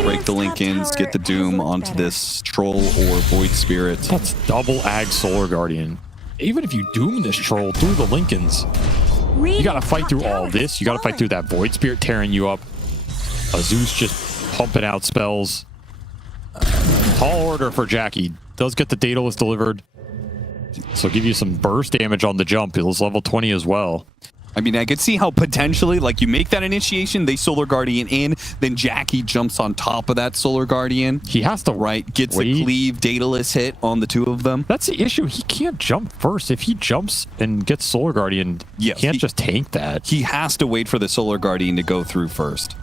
Break the Lincolns, get the Doom onto this Troll or Void Spirit. That's double Ag Solar Guardian. Even if you Doom this Troll through the Lincolns, you got to fight through all this. You got to fight through that Void Spirit tearing you up. A Zeus just pumping out spells. Tall order for Jackie. Does get the Daedalus delivered. So give you some burst damage on the jump. It was level 20 as well. I mean, I could see how potentially, like, you make that initiation, they Solar Guardian in, then Jackie jumps on top of that Solar Guardian. He has to gets the cleave Daedalus hit on the two of them. That's the issue. He can't jump first. If he jumps and gets Solar Guardian, he can't just tank that. He has to wait for the Solar Guardian to go through first.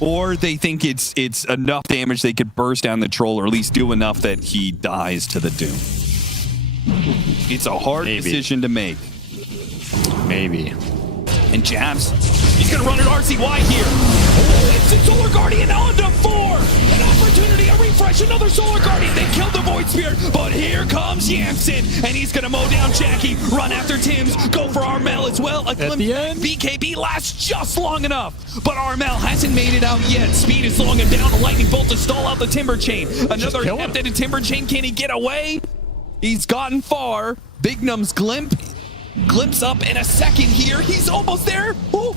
Or they think it's enough damage they could burst down the Troll, or at least do enough that he dies to the Doom. It's a hard decision to make. Maybe. And Jabs, he's going to run an RCY here. Oh, it's a Solar Guardian onto 4. An opportunity, a refresh, another Solar Guardian. They killed the Void Spirit, but here comes Yamson, and he's going to mow down Jackie, run after Tim's, go for Armel as well. At the end, BKB lasts just long enough, but Armel hasn't made it out yet. Speed is slowing him down. A lightning bolt to stall out the Timber Chain. Another attempt at a Timber Chain. Can he get away? He's gotten far. Bignum's glimpse up in a second here. He's almost there. Ooh.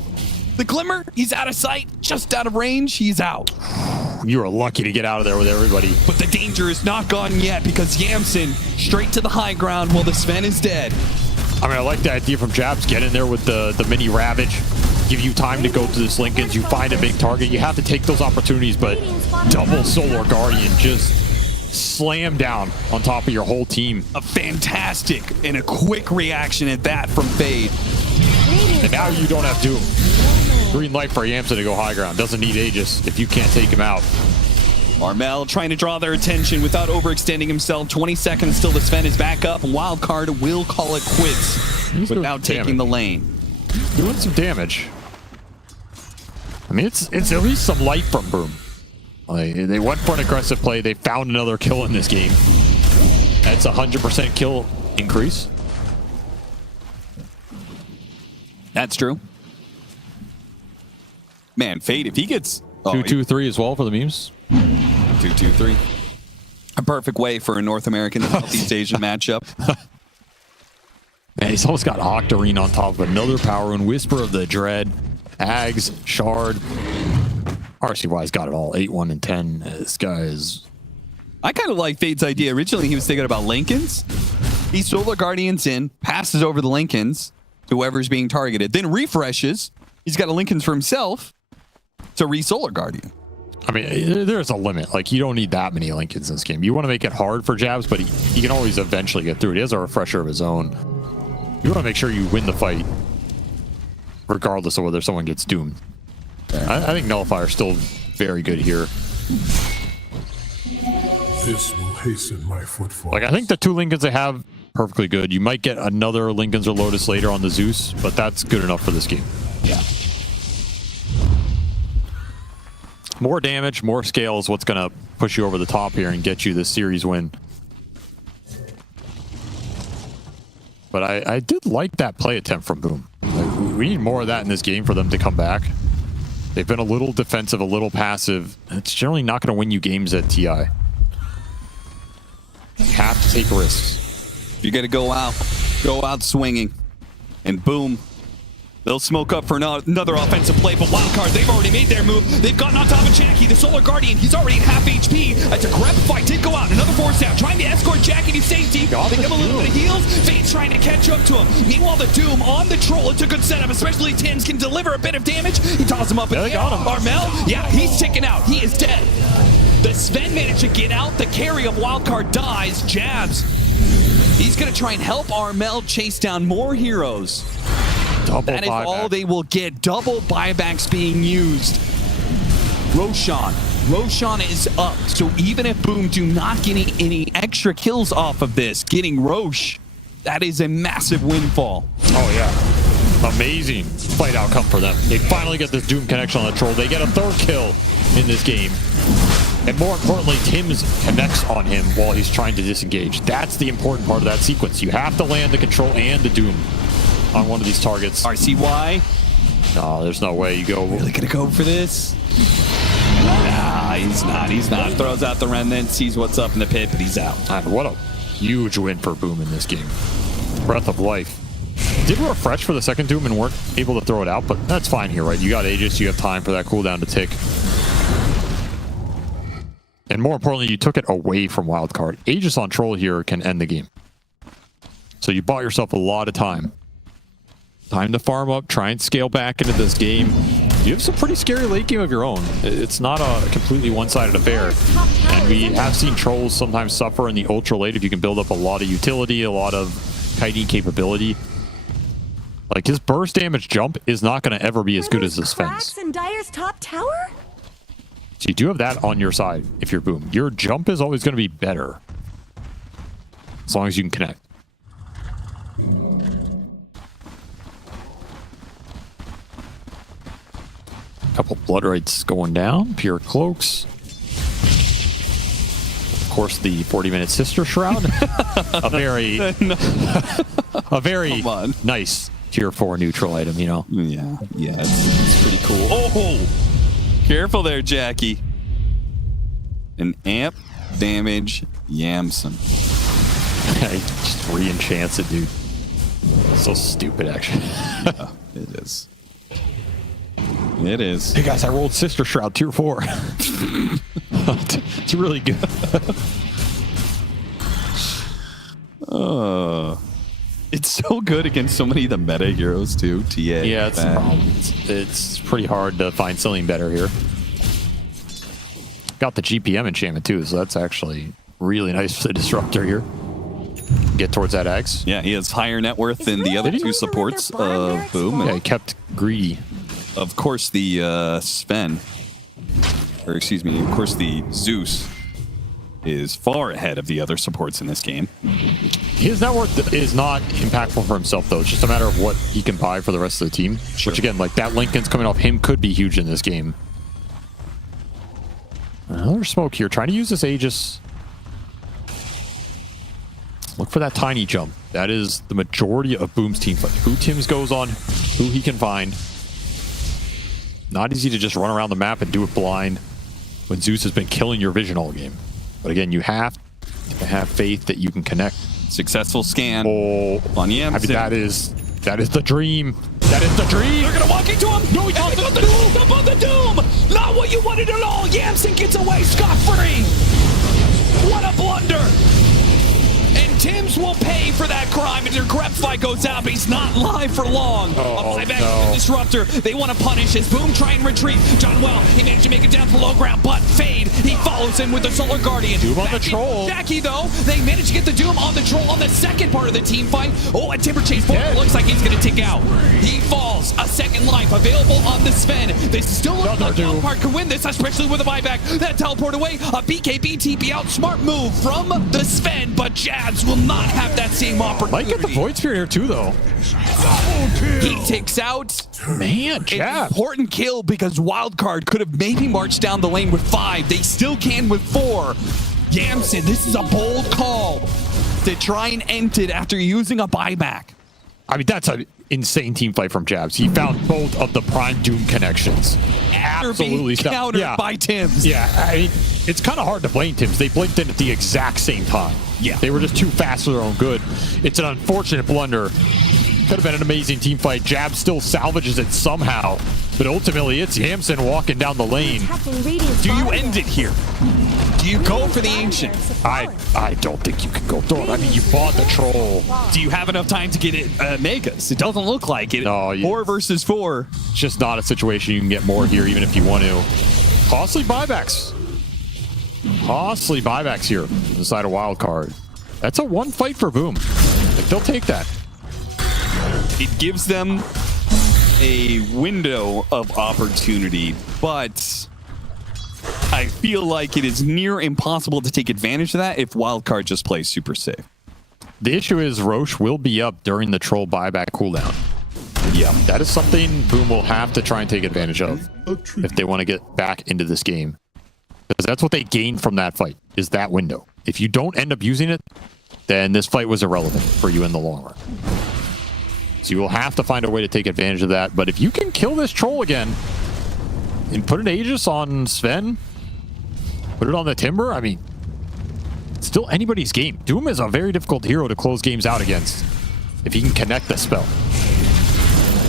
The Glimmer, he's out of sight, just out of range. He's out. You were lucky to get out of there with everybody. But the danger is not gone yet, because Yamson straight to the high ground while the Sven is dead. I mean, I like the idea from Jabs. Get in there with the mini Ravage. Give you time to go to this Lincolns. You find a big target. You have to take those opportunities, but double Solar Guardian just slam down on top of your whole team. A fantastic and a quick reaction at that from Fade. And now you don't have Doom. Green light for Yamson to go high ground. Doesn't need Aegis if you can't take him out. Armel trying to draw their attention without overextending himself. 20 seconds till the Sven is back up. Wildcard will call it quits without taking the lane. Doing some damage. I mean, it's at least some light from Boom. They went for an aggressive play. They found another kill in this game. That's a 100% kill increase. That's true. Man, Fade, if he gets... 2-2-3 as well for the memes. 2-2-3. A perfect way for a North American and Southeast Asian matchup. Man, he's almost got Octarine on top of another power and Whisper of the Dread. Ags, Shard. RCY's got it all. 8-1 and 10. This guy is... I kind of like Fade's idea. Originally, he was thinking about Lincolns. He Solar Guardians in, passes over the Lincolns to whoever's being targeted, then refreshes. He's got a Lincolns for himself to re-Solar Guardian. I mean, there's a limit. Like, you don't need that many Lincolns in this game. You want to make it hard for Jabs, but he can always eventually get through it. He has a refresher of his own. You want to make sure you win the fight, regardless of whether someone gets doomed. I think Nullifier's still very good here. This will hasten my footfall. Like, I think the 2 Lincolns they have, perfectly good. You might get another Lincolns or Lotus later on the Zeus, but that's good enough for this game. Yeah. More damage, more scale is what's going to push you over the top here and get you this series win. But I did like that play attempt from Boom. Like, we need more of that in this game for them to come back. They've been a little defensive, a little passive. It's generally not going to win you games at TI. You have to take risks. You got to go out swinging. And Boom, they'll smoke up for another offensive play, but Wildcard, they've already made their move. They've gotten on top of Jackie, the Solar Guardian. He's already at half HP. It's a grab fight, did go out. Another force down, trying to escort Jackie to safety. They give a little bit of heals. Fade's trying to catch up to him. Meanwhile, the Doom on the Troll. It's a good setup, especially Tim's can deliver a bit of damage. He tosses him up in the air. Armel, yeah, he's ticking out. He is dead. The Sven managed to get out. The carry of Wildcard dies. Jabs. He's going to try and help Armel chase down more heroes. That is all they will get. Double buybacks being used. Roshan is up. So even if Boom do not get any extra kills off of this, getting Rosh, that is a massive windfall. Oh, yeah. Amazing fight outcome for them. They finally get this Doom connection on the Troll. They get a 3rd kill in this game. And more importantly, Tim's connects on him while he's trying to disengage. That's the important part of that sequence. You have to land the control and the Doom on one of these targets. RCY. No, there's no way you go. Really gonna go for this? Nah, he's not. He's not. Throws out the remnant, sees what's up in the pit, but he's out. And what a huge win for Boom in this game. Breath of life. Did refresh for the second Doom and weren't able to throw it out, but that's fine here, right? You got Aegis, you have time for that cooldown to tick. And more importantly, you took it away from Wildcard. Aegis on Troll here can end the game. So you bought yourself a lot of time. Time to farm up, try and scale back into this game. You have some pretty scary late game of your own. It's not a completely one-sided affair. And we have seen Trolls sometimes suffer in the ultra late if you can build up a lot of utility, a lot of kiting capability. Like, his burst damage jump is not going to ever be as good as this fence. In Dire's top tower? So you do have that on your side if you're Boom. Your jump is always going to be better. As long as you can connect. Couple blood rates going down. Pure cloaks. Of course, the 40-minute sister shroud. a very nice tier 4 neutral item, you know. Yeah, it's pretty cool. Oh, careful there, Jackie. An amp damage Yamson. Just re-enchants it, dude. So stupid, actually. Yeah, it is. It is. Hey guys, I rolled Sister Shroud tier 4. It's really good. It's so good against so many of the meta heroes too. TA. Yeah, it's the problem. It's pretty hard to find something better here. Got the GPM enchantment too, so that's actually really nice for the disruptor here. Get towards that Axe. Yeah, he has higher net worth than the other two supports of Boom. Yeah, he kept greedy. Of course, the Sven, or excuse me, of course, the Zeus is far ahead of the other supports in this game. His net worth is not impactful for himself, though. It's just a matter of what he can buy for the rest of the team. Sure. Which, again, like that Lincoln's coming off him could be huge in this game. Another smoke here. Trying to use this Aegis. Look for that tiny jump. That is the majority of Boom's team fight. Who Tim's goes on, who he can find. Not easy to just run around the map and do it blind when Zeus has been killing your vision all game. But again, you have to have faith that you can connect. Successful scan. Oh, on Yamson. I mean, that is the dream. That is the dream. They're gonna walk into him. No, he got the Doom. Up on the Doom. Not what you wanted at all. Yamson gets away scot-free. What a blunder. And Tim's will pay for that crime. And their Grep fight goes out, but he's not live for long. Oh, a buyback no. disruptor. They want to punish as Boom try and retreat. John Well, he managed to make it down to low ground, but Fade, he follows him with the Solar Guardian. Doom on the Troll. Jackie, though, they managed to get the Doom on the Troll on the second part of the team fight. Oh, and Timber Chase forward. Looks like he's going to tick out. He falls. A second life available on the Sven. They still look like Wildcard can win this, especially with a buyback. That teleport away. A BKB TP out. Smart move from the Sven, but Jabs will not have that same opportunity. Might get the Void Spirit here too, though. He takes out. Man, Jab. An important kill because Wildcard could have maybe marched down the lane with 5. They still can with 4. Yamson, this is a bold call to try and end it after using a buyback. I mean, that's an insane team fight from Jabs. He found both of the Prime Doom connections. Absolutely countered by Tims. Yeah, I mean, it's kind of hard to blame Tims. They blinked in at the exact same time. Yeah. They were just too fast for their own good. It's an unfortunate blunder. Could have been an amazing team fight. Jab still salvages it somehow. But ultimately, it's Yamson walking down the lane. Do you end it here? Do you go for the Ancient? I don't think you can go through it. I mean, you bought the Troll. Do you have enough time to get it Megas? It doesn't look like it. No, 4 versus 4. It's just not a situation you can get more here, even if you want to. Costly buybacks. Costly buybacks here on the side of Wildcard. That's a 1 fight for Boom. Like, they'll take that. It gives them a window of opportunity, but I feel like it is near impossible to take advantage of that if Wildcard just plays super safe. The issue is Roche will be up during the Troll buyback cooldown. Yeah, that is something Boom will have to try and take advantage of if they want to get back into this game. Because that's what they gained from that fight, is that window. If you don't end up using it, then this fight was irrelevant for you in the long run. So you will have to find a way to take advantage of that. But if you can kill this troll again and put an Aegis on Sven, put it on the Timber, I mean, it's still anybody's game. Doom is a very difficult hero to close games out against if he can connect the spell.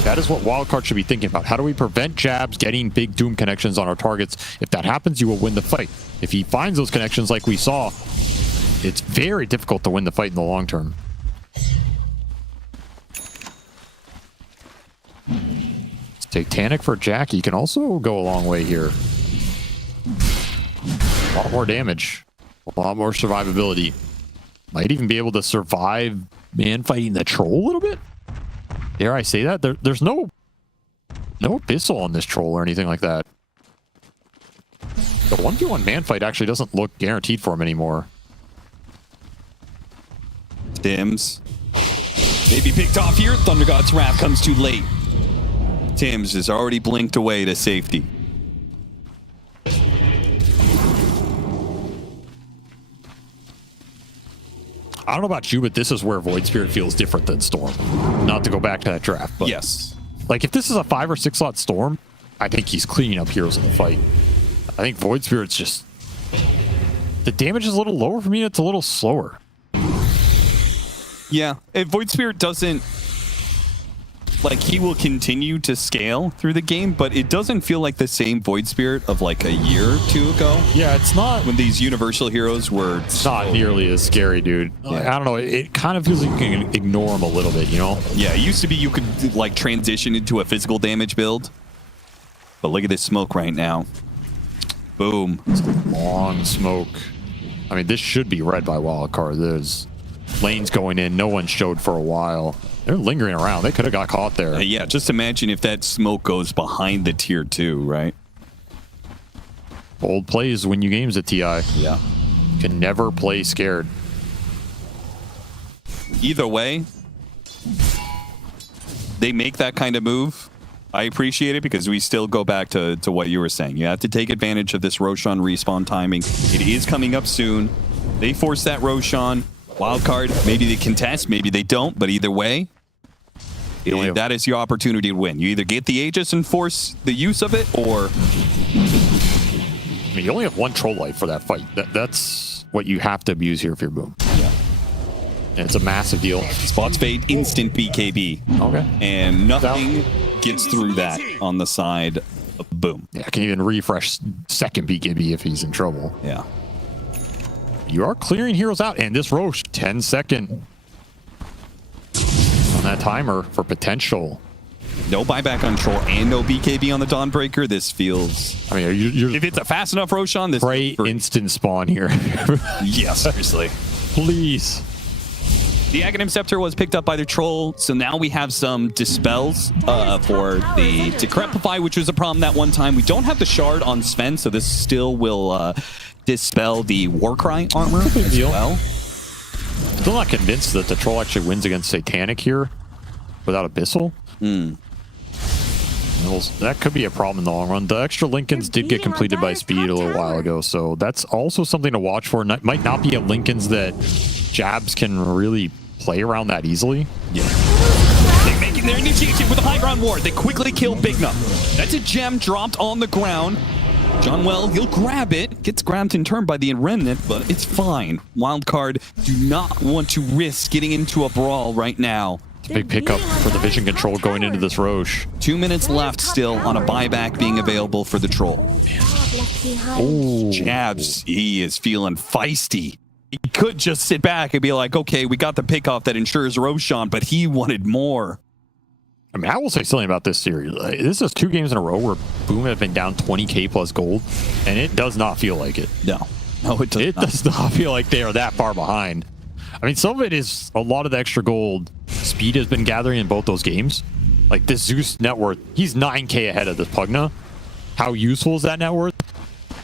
That is what Wildcard should be thinking about. How do we prevent jabs getting big Doom connections on our targets? If that happens, you will win the fight. If he finds those connections like we saw, it's very difficult to win the fight in the long term. Satanic for Jackie can also go a long way here. A lot more damage. A lot more survivability. Might even be able to survive man fighting the troll a little bit. Dare I say that? There's no Abyssal on this troll or anything like that. The 1v1 man fight actually doesn't look guaranteed for him anymore. Tims. Maybe picked off here. Thunder God's Wrath comes too late. Tims has already blinked away to safety. I don't know about you, but this is where Void Spirit feels different than Storm. Not to go back to that draft, but yes. Like if this is a 5 or 6 slot Storm, I think he's cleaning up heroes in the fight. I think Void Spirit's just... The damage is a little lower for me, it's a little slower. Yeah, if Void Spirit doesn't... Like, he will continue to scale through the game, but it doesn't feel like the same Void Spirit of like a year or two ago. Yeah, it's not... When these universal heroes were... It's not nearly as scary, dude. Yeah. I don't know, it kind of feels like you can ignore him a little bit, you know? Yeah, it used to be you could like transition into a physical damage build. But look at this smoke right now. Boom. It's a long smoke. I mean, this should be read by Wildcard. There's lanes going in, no one showed for a while. They're lingering around. They could have got caught there. Yeah, just imagine if that smoke goes behind the tier 2, right? Bold plays win you games at TI. Yeah. Can never play scared. Either way, they make that kind of move. I appreciate it because we still go back to what you were saying. You have to take advantage of this Roshan respawn timing. It is coming up soon. They force that Roshan. Wildcard, maybe they contest, maybe they don't, but either way, that is your opportunity to win. You either get the Aegis and force the use of it, or... I mean, you only have one troll life for that fight. That's what you have to abuse here if you're Boom. Yeah. And it's a massive deal. Spots Fade, instant BKB. Okay. And nothing gets through that on the side of Boom. Yeah, can even refresh second BKB if he's in trouble. Yeah. You are clearing heroes out, and this Roche, 10-second on that timer for potential. No buyback on Troll and no BKB on the Dawnbreaker. This feels... I mean, you're if it's a fast enough Roshan, this... Pray instant spawn here. Yeah, seriously. Please. The Aghanim Scepter was picked up by the Troll, so now we have some Dispels for the Decrepify, which was a problem that one time. We don't have the Shard on Sven, so this still will dispel the Warcry armor as well. Still not convinced that the Troll actually wins against Satanic here without Abyssal. That could be a problem in the long run. The extra Lincolns did get completed by Speed a little while ago, so that's also something to watch for. Might not be a Lincolns that jabs can really play around that easily. Yeah. They're making their initiation with a high ground ward. They quickly kill Bigna. That's a gem dropped on the ground. John Well, he'll grab it. Gets grabbed in turn by the Remnant, but it's fine. Wildcard do not want to risk getting into a brawl right now. It's a big pickup for the vision control going into this Roche. 2 minutes left still on a buyback being available for the Troll. Ooh. Jabs, he is feeling feisty. He could just sit back and be like, okay, we got the pickoff that ensures Roshan, but he wanted more. I mean, I will say something about this series. This is 2 games in a row where Boom have been down 20k plus gold, and it does not feel like it. No, it does not. It does not feel like they are that far behind. I mean, some of it is a lot of the extra gold Speed has been gathering in both those games. Like this Zeus net worth, he's 9k ahead of this Pugna. How useful is that net worth?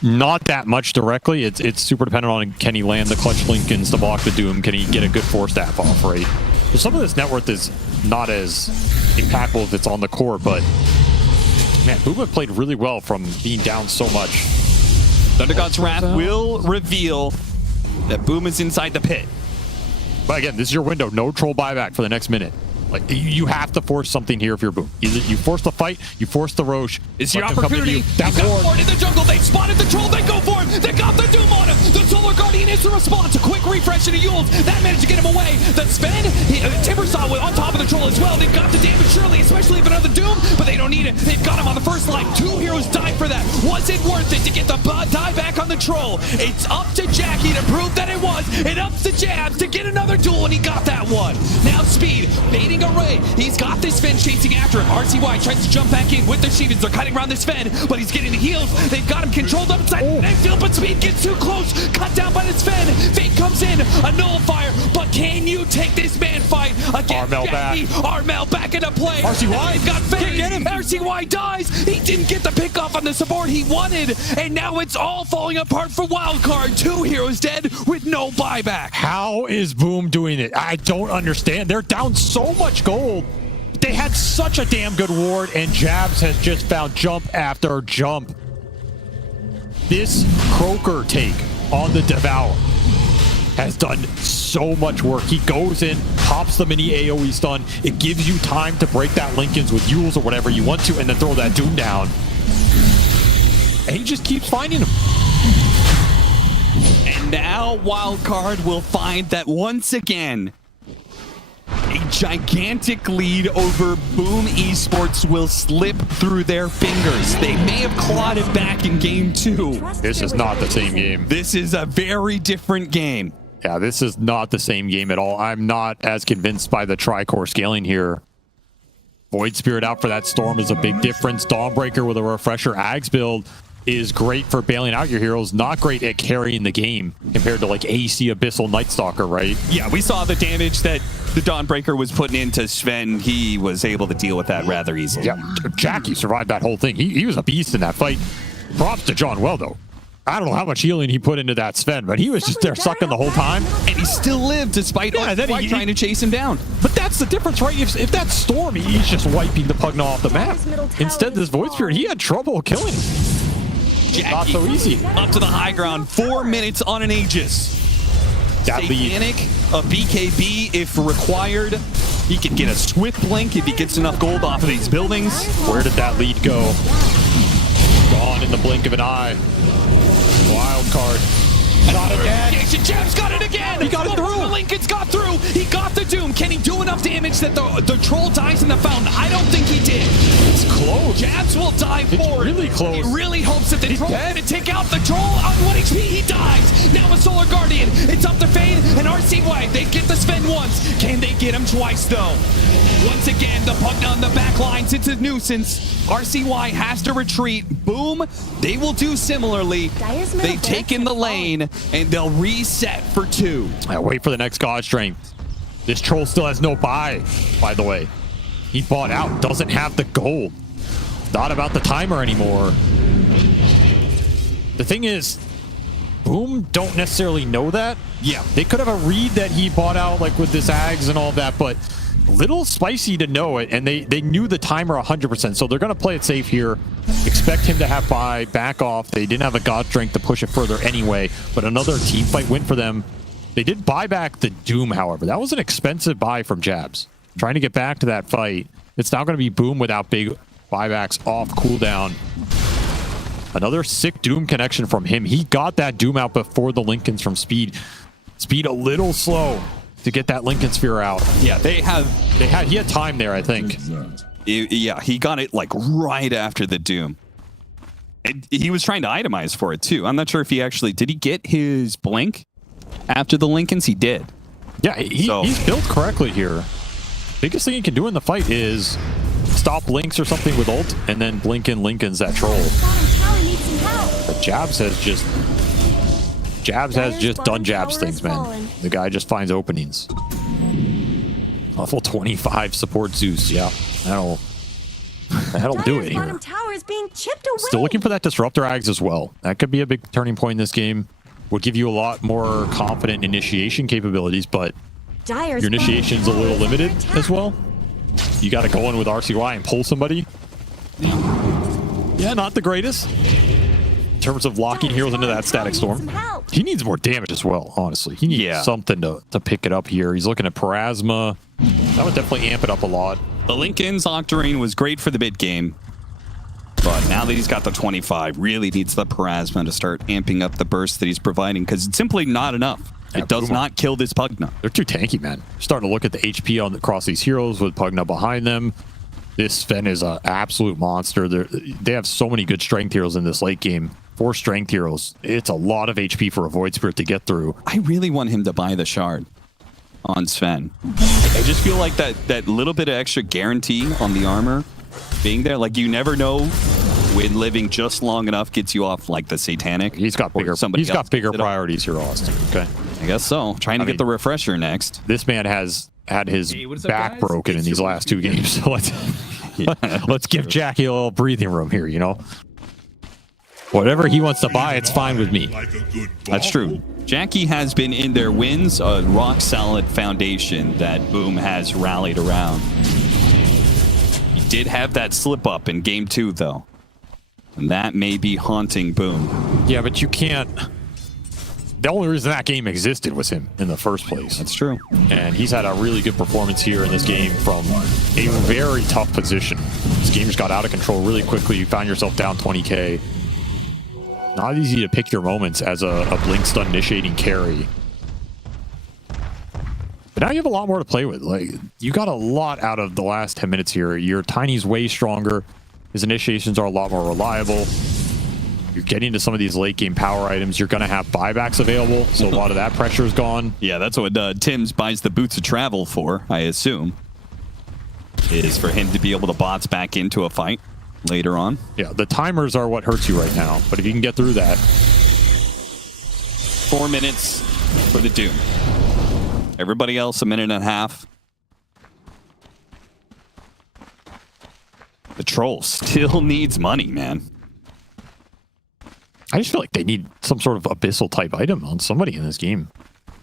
Not that much directly. It's super dependent on can he land the clutch Lincolns to block the Doom? Can he get a good 4-staff off rate? So some of this net worth is not as impactful if it's on the court, but man, Boom have played really well from being down so much. Thunder God's Wrath will reveal that Boom is inside the pit. But again, this is your window. No Troll buyback for the next minute. Like, you have to force something here if you're Boom. Either you force the fight, you force the Roche. It's your let them come into opportunity. you. That You've got ward. Ward in the jungle. They spotted the troll. They go for him. They got the Doom on him. The Solar Guardian is the response. A quick refresh into Yules. That managed to get him away. The Sven, Timbersaw on top of the troll as well. They've got the damage surely, especially if another Doom, but they don't need it. They've got him on the first line. 2 heroes died for that. Was it worth it to get the die back on the troll? It's up to Jackie to prove that it was. It ups to Jabs to get another duel, and he got that one. Now Speed, baiting Array. He's got this Sven chasing after him. RCY tries to jump back in with their Shivas. They're cutting around this Sven, but he's getting the heals. They've got him controlled up inside the field, but Speed gets too close. Cut down by the Sven. Fate comes in, a nullifier, but can you take this man fight against Armel Jackie? Armel back into play. RCY, They've got Fate. get him. RCY dies. He didn't get the pick off on the support he wanted, and now it's all falling apart for Wildcard. 2 heroes dead with no buyback. How is Boom doing it? I don't understand. They're down so much gold. They had such a damn good ward, and Jabs has just found jump after jump. This Croaker take on the Devour has done so much work. He goes in, pops the mini AoE stun. It gives you time to break that Linken's with Yules or whatever you want to, and then throw that Doom down. And he just keeps finding him. And now Wildcard will find that once again, a gigantic lead over Boom Esports will slip through their fingers. They may have clawed it back in game 2. This is not the same game. This is a very different game. Yeah, this is not the same game at all. I'm not as convinced by the tri-core scaling here. Void Spirit out for that Storm is a big difference. Dawnbreaker with a refresher Ags build is great for bailing out your heroes, not great at carrying the game compared to like AC Abyssal Nightstalker, right? Yeah, we saw the damage that the Dawnbreaker was putting into Sven. He was able to deal with that rather easily. Yeah, Jackie survived that whole thing. He was a beast in that fight. Props to John Well, though. I don't know how much healing he put into that Sven, but he was just there sucking the whole time. And he still lived despite White trying to chase him down. But that's the difference, right? If that's Storm, he's just wiping the Pugna off the map. Instead, this Void Spirit, he had trouble killing him. Jackie, not so easy. Up to the high ground, 4 minutes on an Aegis. That lead. Satanic, a BKB if required. He can get a swift blink if he gets enough gold off of these buildings. Where did that lead go? Gone in the blink of an eye. Wildcard. Not again. Jabs got it again. He got it through. The Lincoln's got through. He got the Doom. Can he do enough damage that the troll dies in the fountain? I don't think he did. It's close. Jabs will die forward. Really close. He really hopes that the troll is going to take out the troll on 1 HP. He dies. Now a Solar Guardian. It's up to Fade and RCY. They get the Sven once. Can they get him twice, though? Once again, the puck on the back lines. It's a nuisance. RCY has to retreat. Boom. They will do similarly. They take in the lane, and they'll reset for 2. Wait for the next God Strength. This troll still has no buy, by the way. He bought out, doesn't have the gold. Not about the timer anymore. The thing is, Boom don't necessarily know that. Yeah. They could have a read that he bought out, like with this Ags and all that, but a little spicy to know it, and they knew the timer 100%, so they're going to play it safe here. Expect him to have buy, back off. They didn't have a God Strength to push it further anyway, but another team fight win for them. They did buy back the Doom, however. That was an expensive buy from Jabs. Trying to get back to that fight. It's now going to be Boom without big buybacks off cooldown. Another sick Doom connection from him. He got that Doom out before the Linken's from Speed. Speed a little slow to get that Linken Sphere out. Yeah, he had time there, I think. Yeah, he got it like right after the Doom. He was trying to itemize for it too. I'm not sure if he actually did. He get his blink after the Linken's? He did. Yeah, he's built correctly here. Biggest thing he can do in the fight is stop Links or something with ult, and then blink in Linken's that troll. But Jabs has just done Jabs things, man. The guy just finds openings. Level 25 support Zeus, yeah. That'll do it here. Still looking for that Disruptor Ags as well. That could be a big turning point in this game. Would give you a lot more confident initiation capabilities, but your initiation's a little limited as well. You got to go in with RCY and pull somebody. Yeah, not the greatest in terms of locking heroes into that Static Storm. He needs more damage as well, honestly. He needs something to pick it up here. He's looking at Parasma. That would definitely amp it up a lot. The Lincoln's Octarine was great for the mid game, but now that he's got the 25, really needs the Parasma to start amping up the burst that he's providing, because it's simply not enough. It does not kill this Pugna. They're too tanky, man. Starting to look at the HP across these heroes with Pugna behind them. This Sven is an absolute monster. They have so many good strength heroes in this late game. 4 strength heroes. It's a lot of HP for a Void Spirit to get through. I really want him to buy the shard on Sven. I just feel like that little bit of extra guarantee on the armor being there. Like, you never know when living just long enough gets you off like the Satanic. He's got bigger priorities here, Austin. Okay. I guess so. Trying to get the refresher next. This man has had his back broken in these last 2 games. So let's give Jackie a little breathing room here, you know? Whatever he wants to buy, it's fine with me. That's true. Jackie has been in their wins a rock-solid foundation that Boom has rallied around. He did have that slip-up in Game 2, though. And that may be haunting Boom. Yeah, but you can't... The only reason that game existed was him in the first place. That's true. And he's had a really good performance here in this game from a very tough position. This game just got out of control really quickly. You found yourself down 20k. Not easy to pick your moments as a blink stun initiating carry. But now you have a lot more to play with. Like, you got a lot out of the last 10 minutes here. Your Tiny's way stronger. His initiations are a lot more reliable. You're getting to some of these late game power items. You're going to have buybacks available, so a lot of that pressure is gone. Yeah, that's what Tim's buys the boots of travel for, I assume. Is for him to be able to bots back into a fight later on. Yeah, the timers are what hurts you right now, but if you can get through that. 4 minutes for the Doom. Everybody else a minute and a half. The Troll still needs money, man. I just feel like they need some sort of abyssal type item on somebody in this game.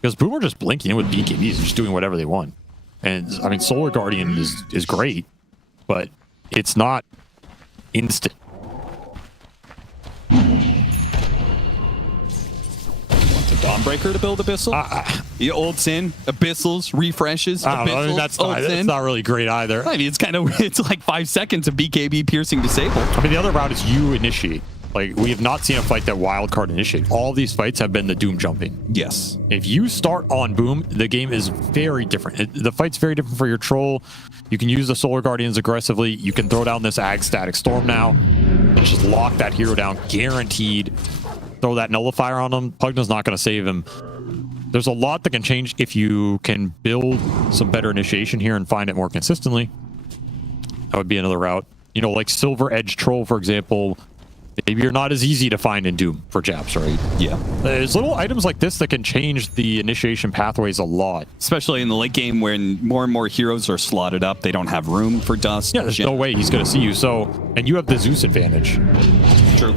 Because Boomer just blinking in with BKBs, just doing whatever they want. And I mean, Solar Guardian is great, but it's not instant. Want a Dawnbreaker to build Abyssal? The old sin, Abyssals, refreshes, I don't know, I mean, that's not really great either. I mean, it's like 5 seconds of BKB piercing disable. I mean, the other route is you initiate. Like, we have not seen a fight that Wildcard initiate. All these fights have been the Doom jumping. Yes. If you start on Boom, the game is very different. The fight's very different for your Troll. You can use the Solar Guardians aggressively. You can throw down this Ag Static Storm now. And just lock that hero down, guaranteed. Throw that Nullifier on him. Pugna's not going to save him. There's a lot that can change if you can build some better initiation here and find it more consistently. That would be another route. You know, like Silver Edge Troll, for example. Maybe you're not as easy to find in Doom for Japs, right? Yeah. There's little items like this that can change the initiation pathways a lot. Especially in the late game when more and more heroes are slotted up. They don't have room for dust. Yeah, there's no way he's going to see you. So, and you have the Zeus advantage. True.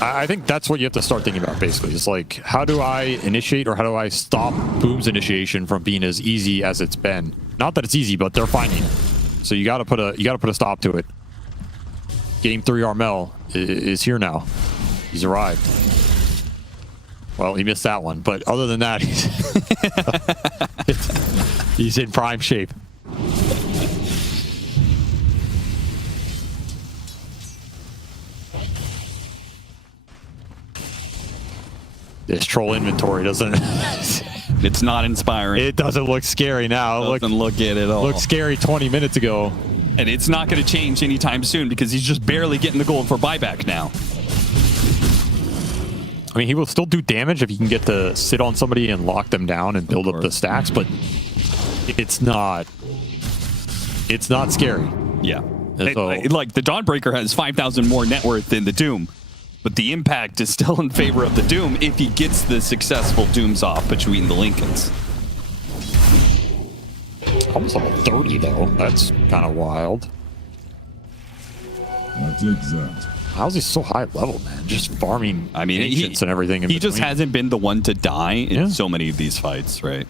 I think that's what you have to start thinking about, basically. It's like, how do I initiate or how do I stop Boom's initiation from being as easy as it's been? Not that it's easy, but they're finding it. So you got to put a stop to it. Game 3 Armel is here now. He's arrived. Well, he missed that one, but other than that, he's in prime shape. This Troll inventory doesn't... It's not inspiring. It doesn't look scary now. It doesn't look it at all. Looked scary 20 minutes ago. And it's not going to change anytime soon because he's just barely getting the gold for buyback now. I mean, he will still do damage if he can get to sit on somebody and lock them down and build up the stacks, but it's not scary. Yeah. So, like the Dawnbreaker has 5,000 more net worth than the Doom, but the impact is still in favor of the Doom if he gets the successful Dooms off between the Lincolns. Almost level 30 though. That's kind of wild. I take that. How's he so high level, man? Just farming ancients and everything. He just hasn't been the one to die in so many of these fights, right?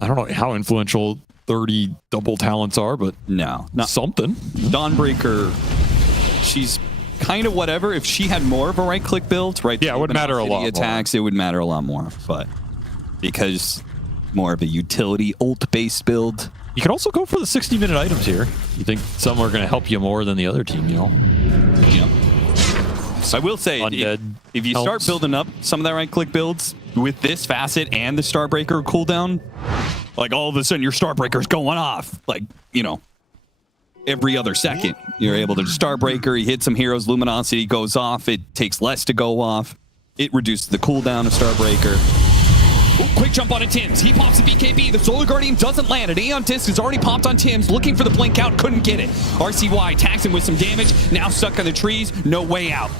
I don't know how influential 30 double talents are, but no, not something. Dawnbreaker, she's kind of whatever. If she had more of a right-click build, right? Yeah, it would matter a lot more. Attacks, it would matter a lot more, but because more of a utility ult-based build. You could also go for the 60-minute items here. You think some are going to help you more than the other team, you know? Yeah. I will say, if you start building up some of that right-click builds with this facet and the Starbreaker cooldown, like all of a sudden your Starbreaker's going off. Like, you know, every other second. You're able to Starbreaker, you hit some heroes, Luminosity goes off, it takes less to go off. It reduces the cooldown of Starbreaker. Ooh, quick jump on Tim's. He pops the BKB. The Solar Guardian doesn't land. An Aeon Disc is already popped on Tim's, looking for the blink out, couldn't get it. RCY tags him with some damage, now stuck on the trees, no way out.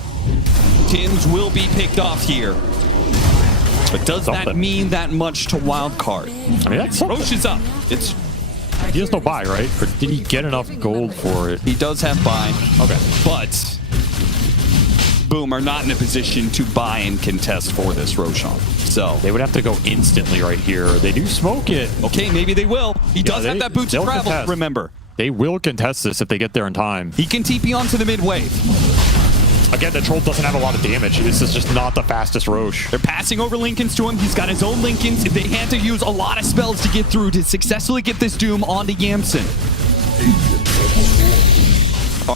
Tim's will be picked off here. But does that mean that much to Wildcard? I mean, that's Roche is up. He has no buy, right? Or did he get enough gold for it? He does have buy. Okay. But Boom are not in a position to buy and contest for this Roshan. So they would have to go instantly right here. They do smoke it. Okay, maybe they will. He does have that boots of travel, contest. remember. They will contest this if they get there in time. He can TP onto the mid wave. Again, the troll doesn't have a lot of damage. This is just not the fastest Roche. They're passing over Lincolns to him. He's got his own Lincolns. They had to use a lot of spells to get through to successfully get this Doom onto Yamsen.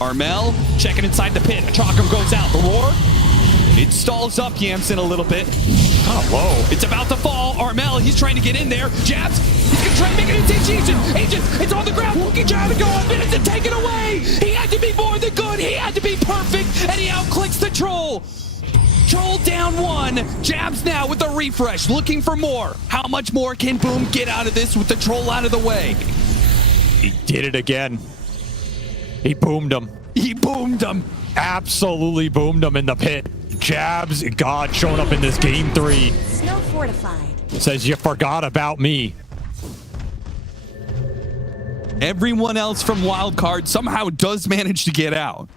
Armel checking inside the pit. Chakram goes out. The roar. It stalls up Yamsen a little bit. Oh, low. It's about to fall. Armel, he's trying to get in there. Jabs. He's going to try and make it into Agent. It's on the ground. Wookie trying to go up. Minutes and take it away. He had to be more than good. He had to be perfect. And he outclicks the Troll. Troll down one. Jabs now with the refresh. Looking for more. How much more can Boom get out of this with the Troll out of the way? He did it again. He boomed him. He boomed him. Absolutely boomed him in the pit. Jabs, God, showing up in this game 3. Snow fortified. Says you forgot about me. Everyone else from Wildcard somehow does manage to get out.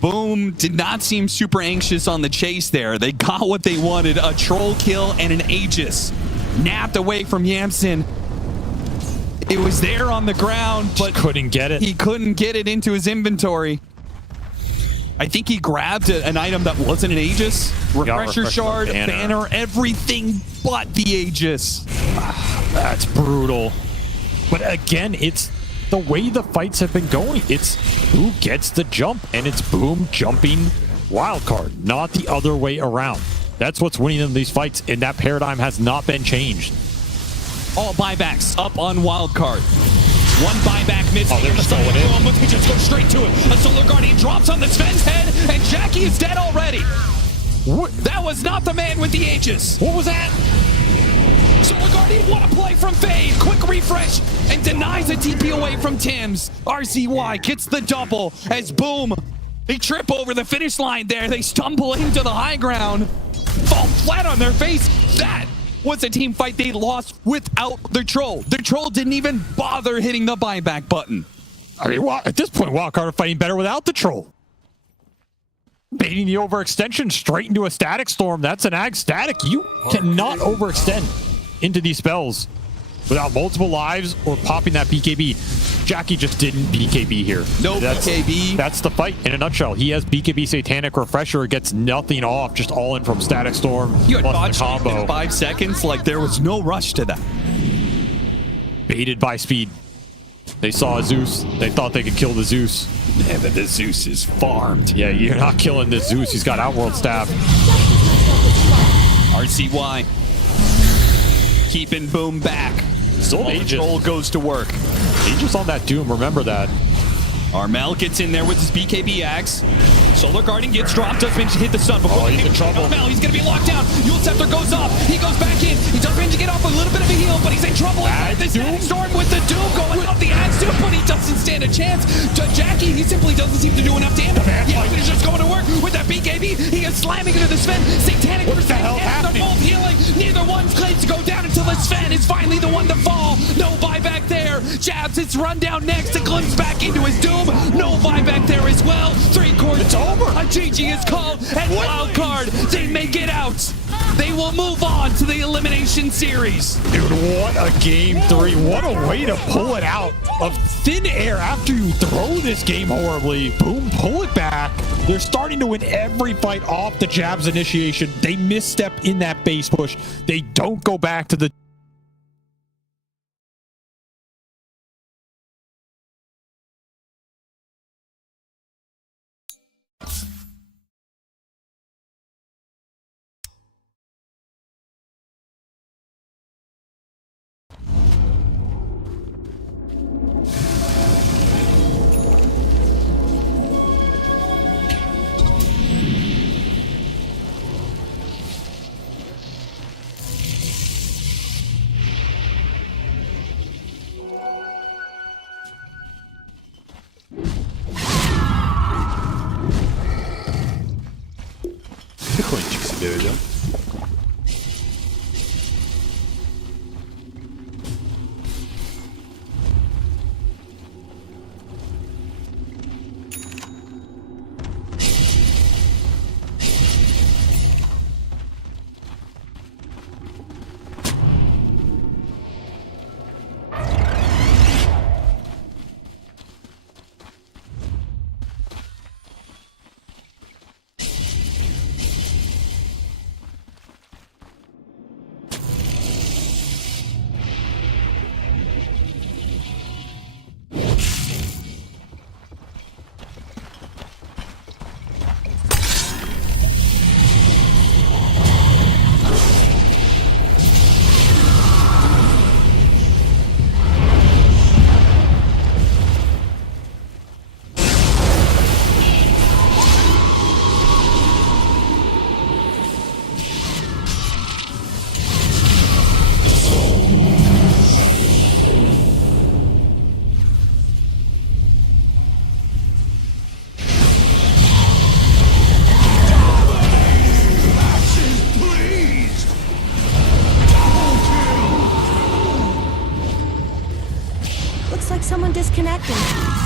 Boom did not seem super anxious on the chase there. They got what they wanted, a troll kill and an Aegis. Napped away from Yamsen. It was there on the ground, but couldn't get it. He couldn't get it into his inventory. I think he grabbed an item that wasn't an Aegis. Refresher shard, banner, everything but the Aegis. That's brutal. But again, it's the way the fights have been going. It's who gets the jump, and it's Boom jumping Wildcard, not the other way around. That's what's winning them these fights, and that paradigm has not been changed. All buybacks up on Wildcard. One buyback missing. Oh, they're just going in. But they just go straight to it. A Solar Guardian drops on the Sven's head, and Jackie is dead already. What? That was not the man with the Aegis. What was that? Solar Guardian, what a play from Fade. Quick refresh and denies a TP away from Tim's. RCY gets the double as Boom. They trip over the finish line there. They stumble into the high ground. Fall flat on their face. That was a team fight they lost without the Troll. The Troll didn't even bother hitting the buyback button. I mean, at this point, Wildcard are fighting better without the Troll. Baiting the overextension straight into a Static Storm. That's an Ag Static. You cannot overextend into these spells without multiple lives or popping that BKB. Jackie just didn't BKB here. No BKB. That's the fight in a nutshell. He has BKB Satanic Refresher, gets nothing off, just all in from Static Storm. You had plus the botched combo. in 5 seconds, like there was no rush to that. Baited by speed. They saw a Zeus. They thought they could kill the Zeus. Yeah, but the Zeus is farmed. Yeah, you're not killing the Zeus. He's got Outworld Staff. RCY. Keeping Boom back. Still Troll goes to work. Aegis on that Doom, remember that. Armel gets in there with his BKB axe. Solar Guardian gets dropped, does manage to hit the stun before he's in trouble. Armel, he's gonna be locked down. Yule Scepter goes up, he goes back in. He does manage to get off a little bit of a heal, but he's in trouble. The Static Storm with the Doom going up the axe Doom, but he doesn't stand a chance. To Jackie, he simply doesn't seem to do enough damage. He's just going to work with that BKB. He is slamming into the Sven. Satanic what the hell happening? They're both healing. Neither one claims to go down until the Sven is finally the one to fall. No buyback there. Jabs, it's run down next. It glimpses back into his Doom. No buyback there as well. 3-quarters. It's over. A GG is called, and Wildcard, they make it out. They will move on to the elimination series. Dude, what a game 3. What a way to pull it out of thin air after you throw this game horribly. Boom, pull it back. They're starting to win every fight off the Jabs initiation. They misstep in that base push. They don't go back to the devireceğim. Looks like someone disconnected.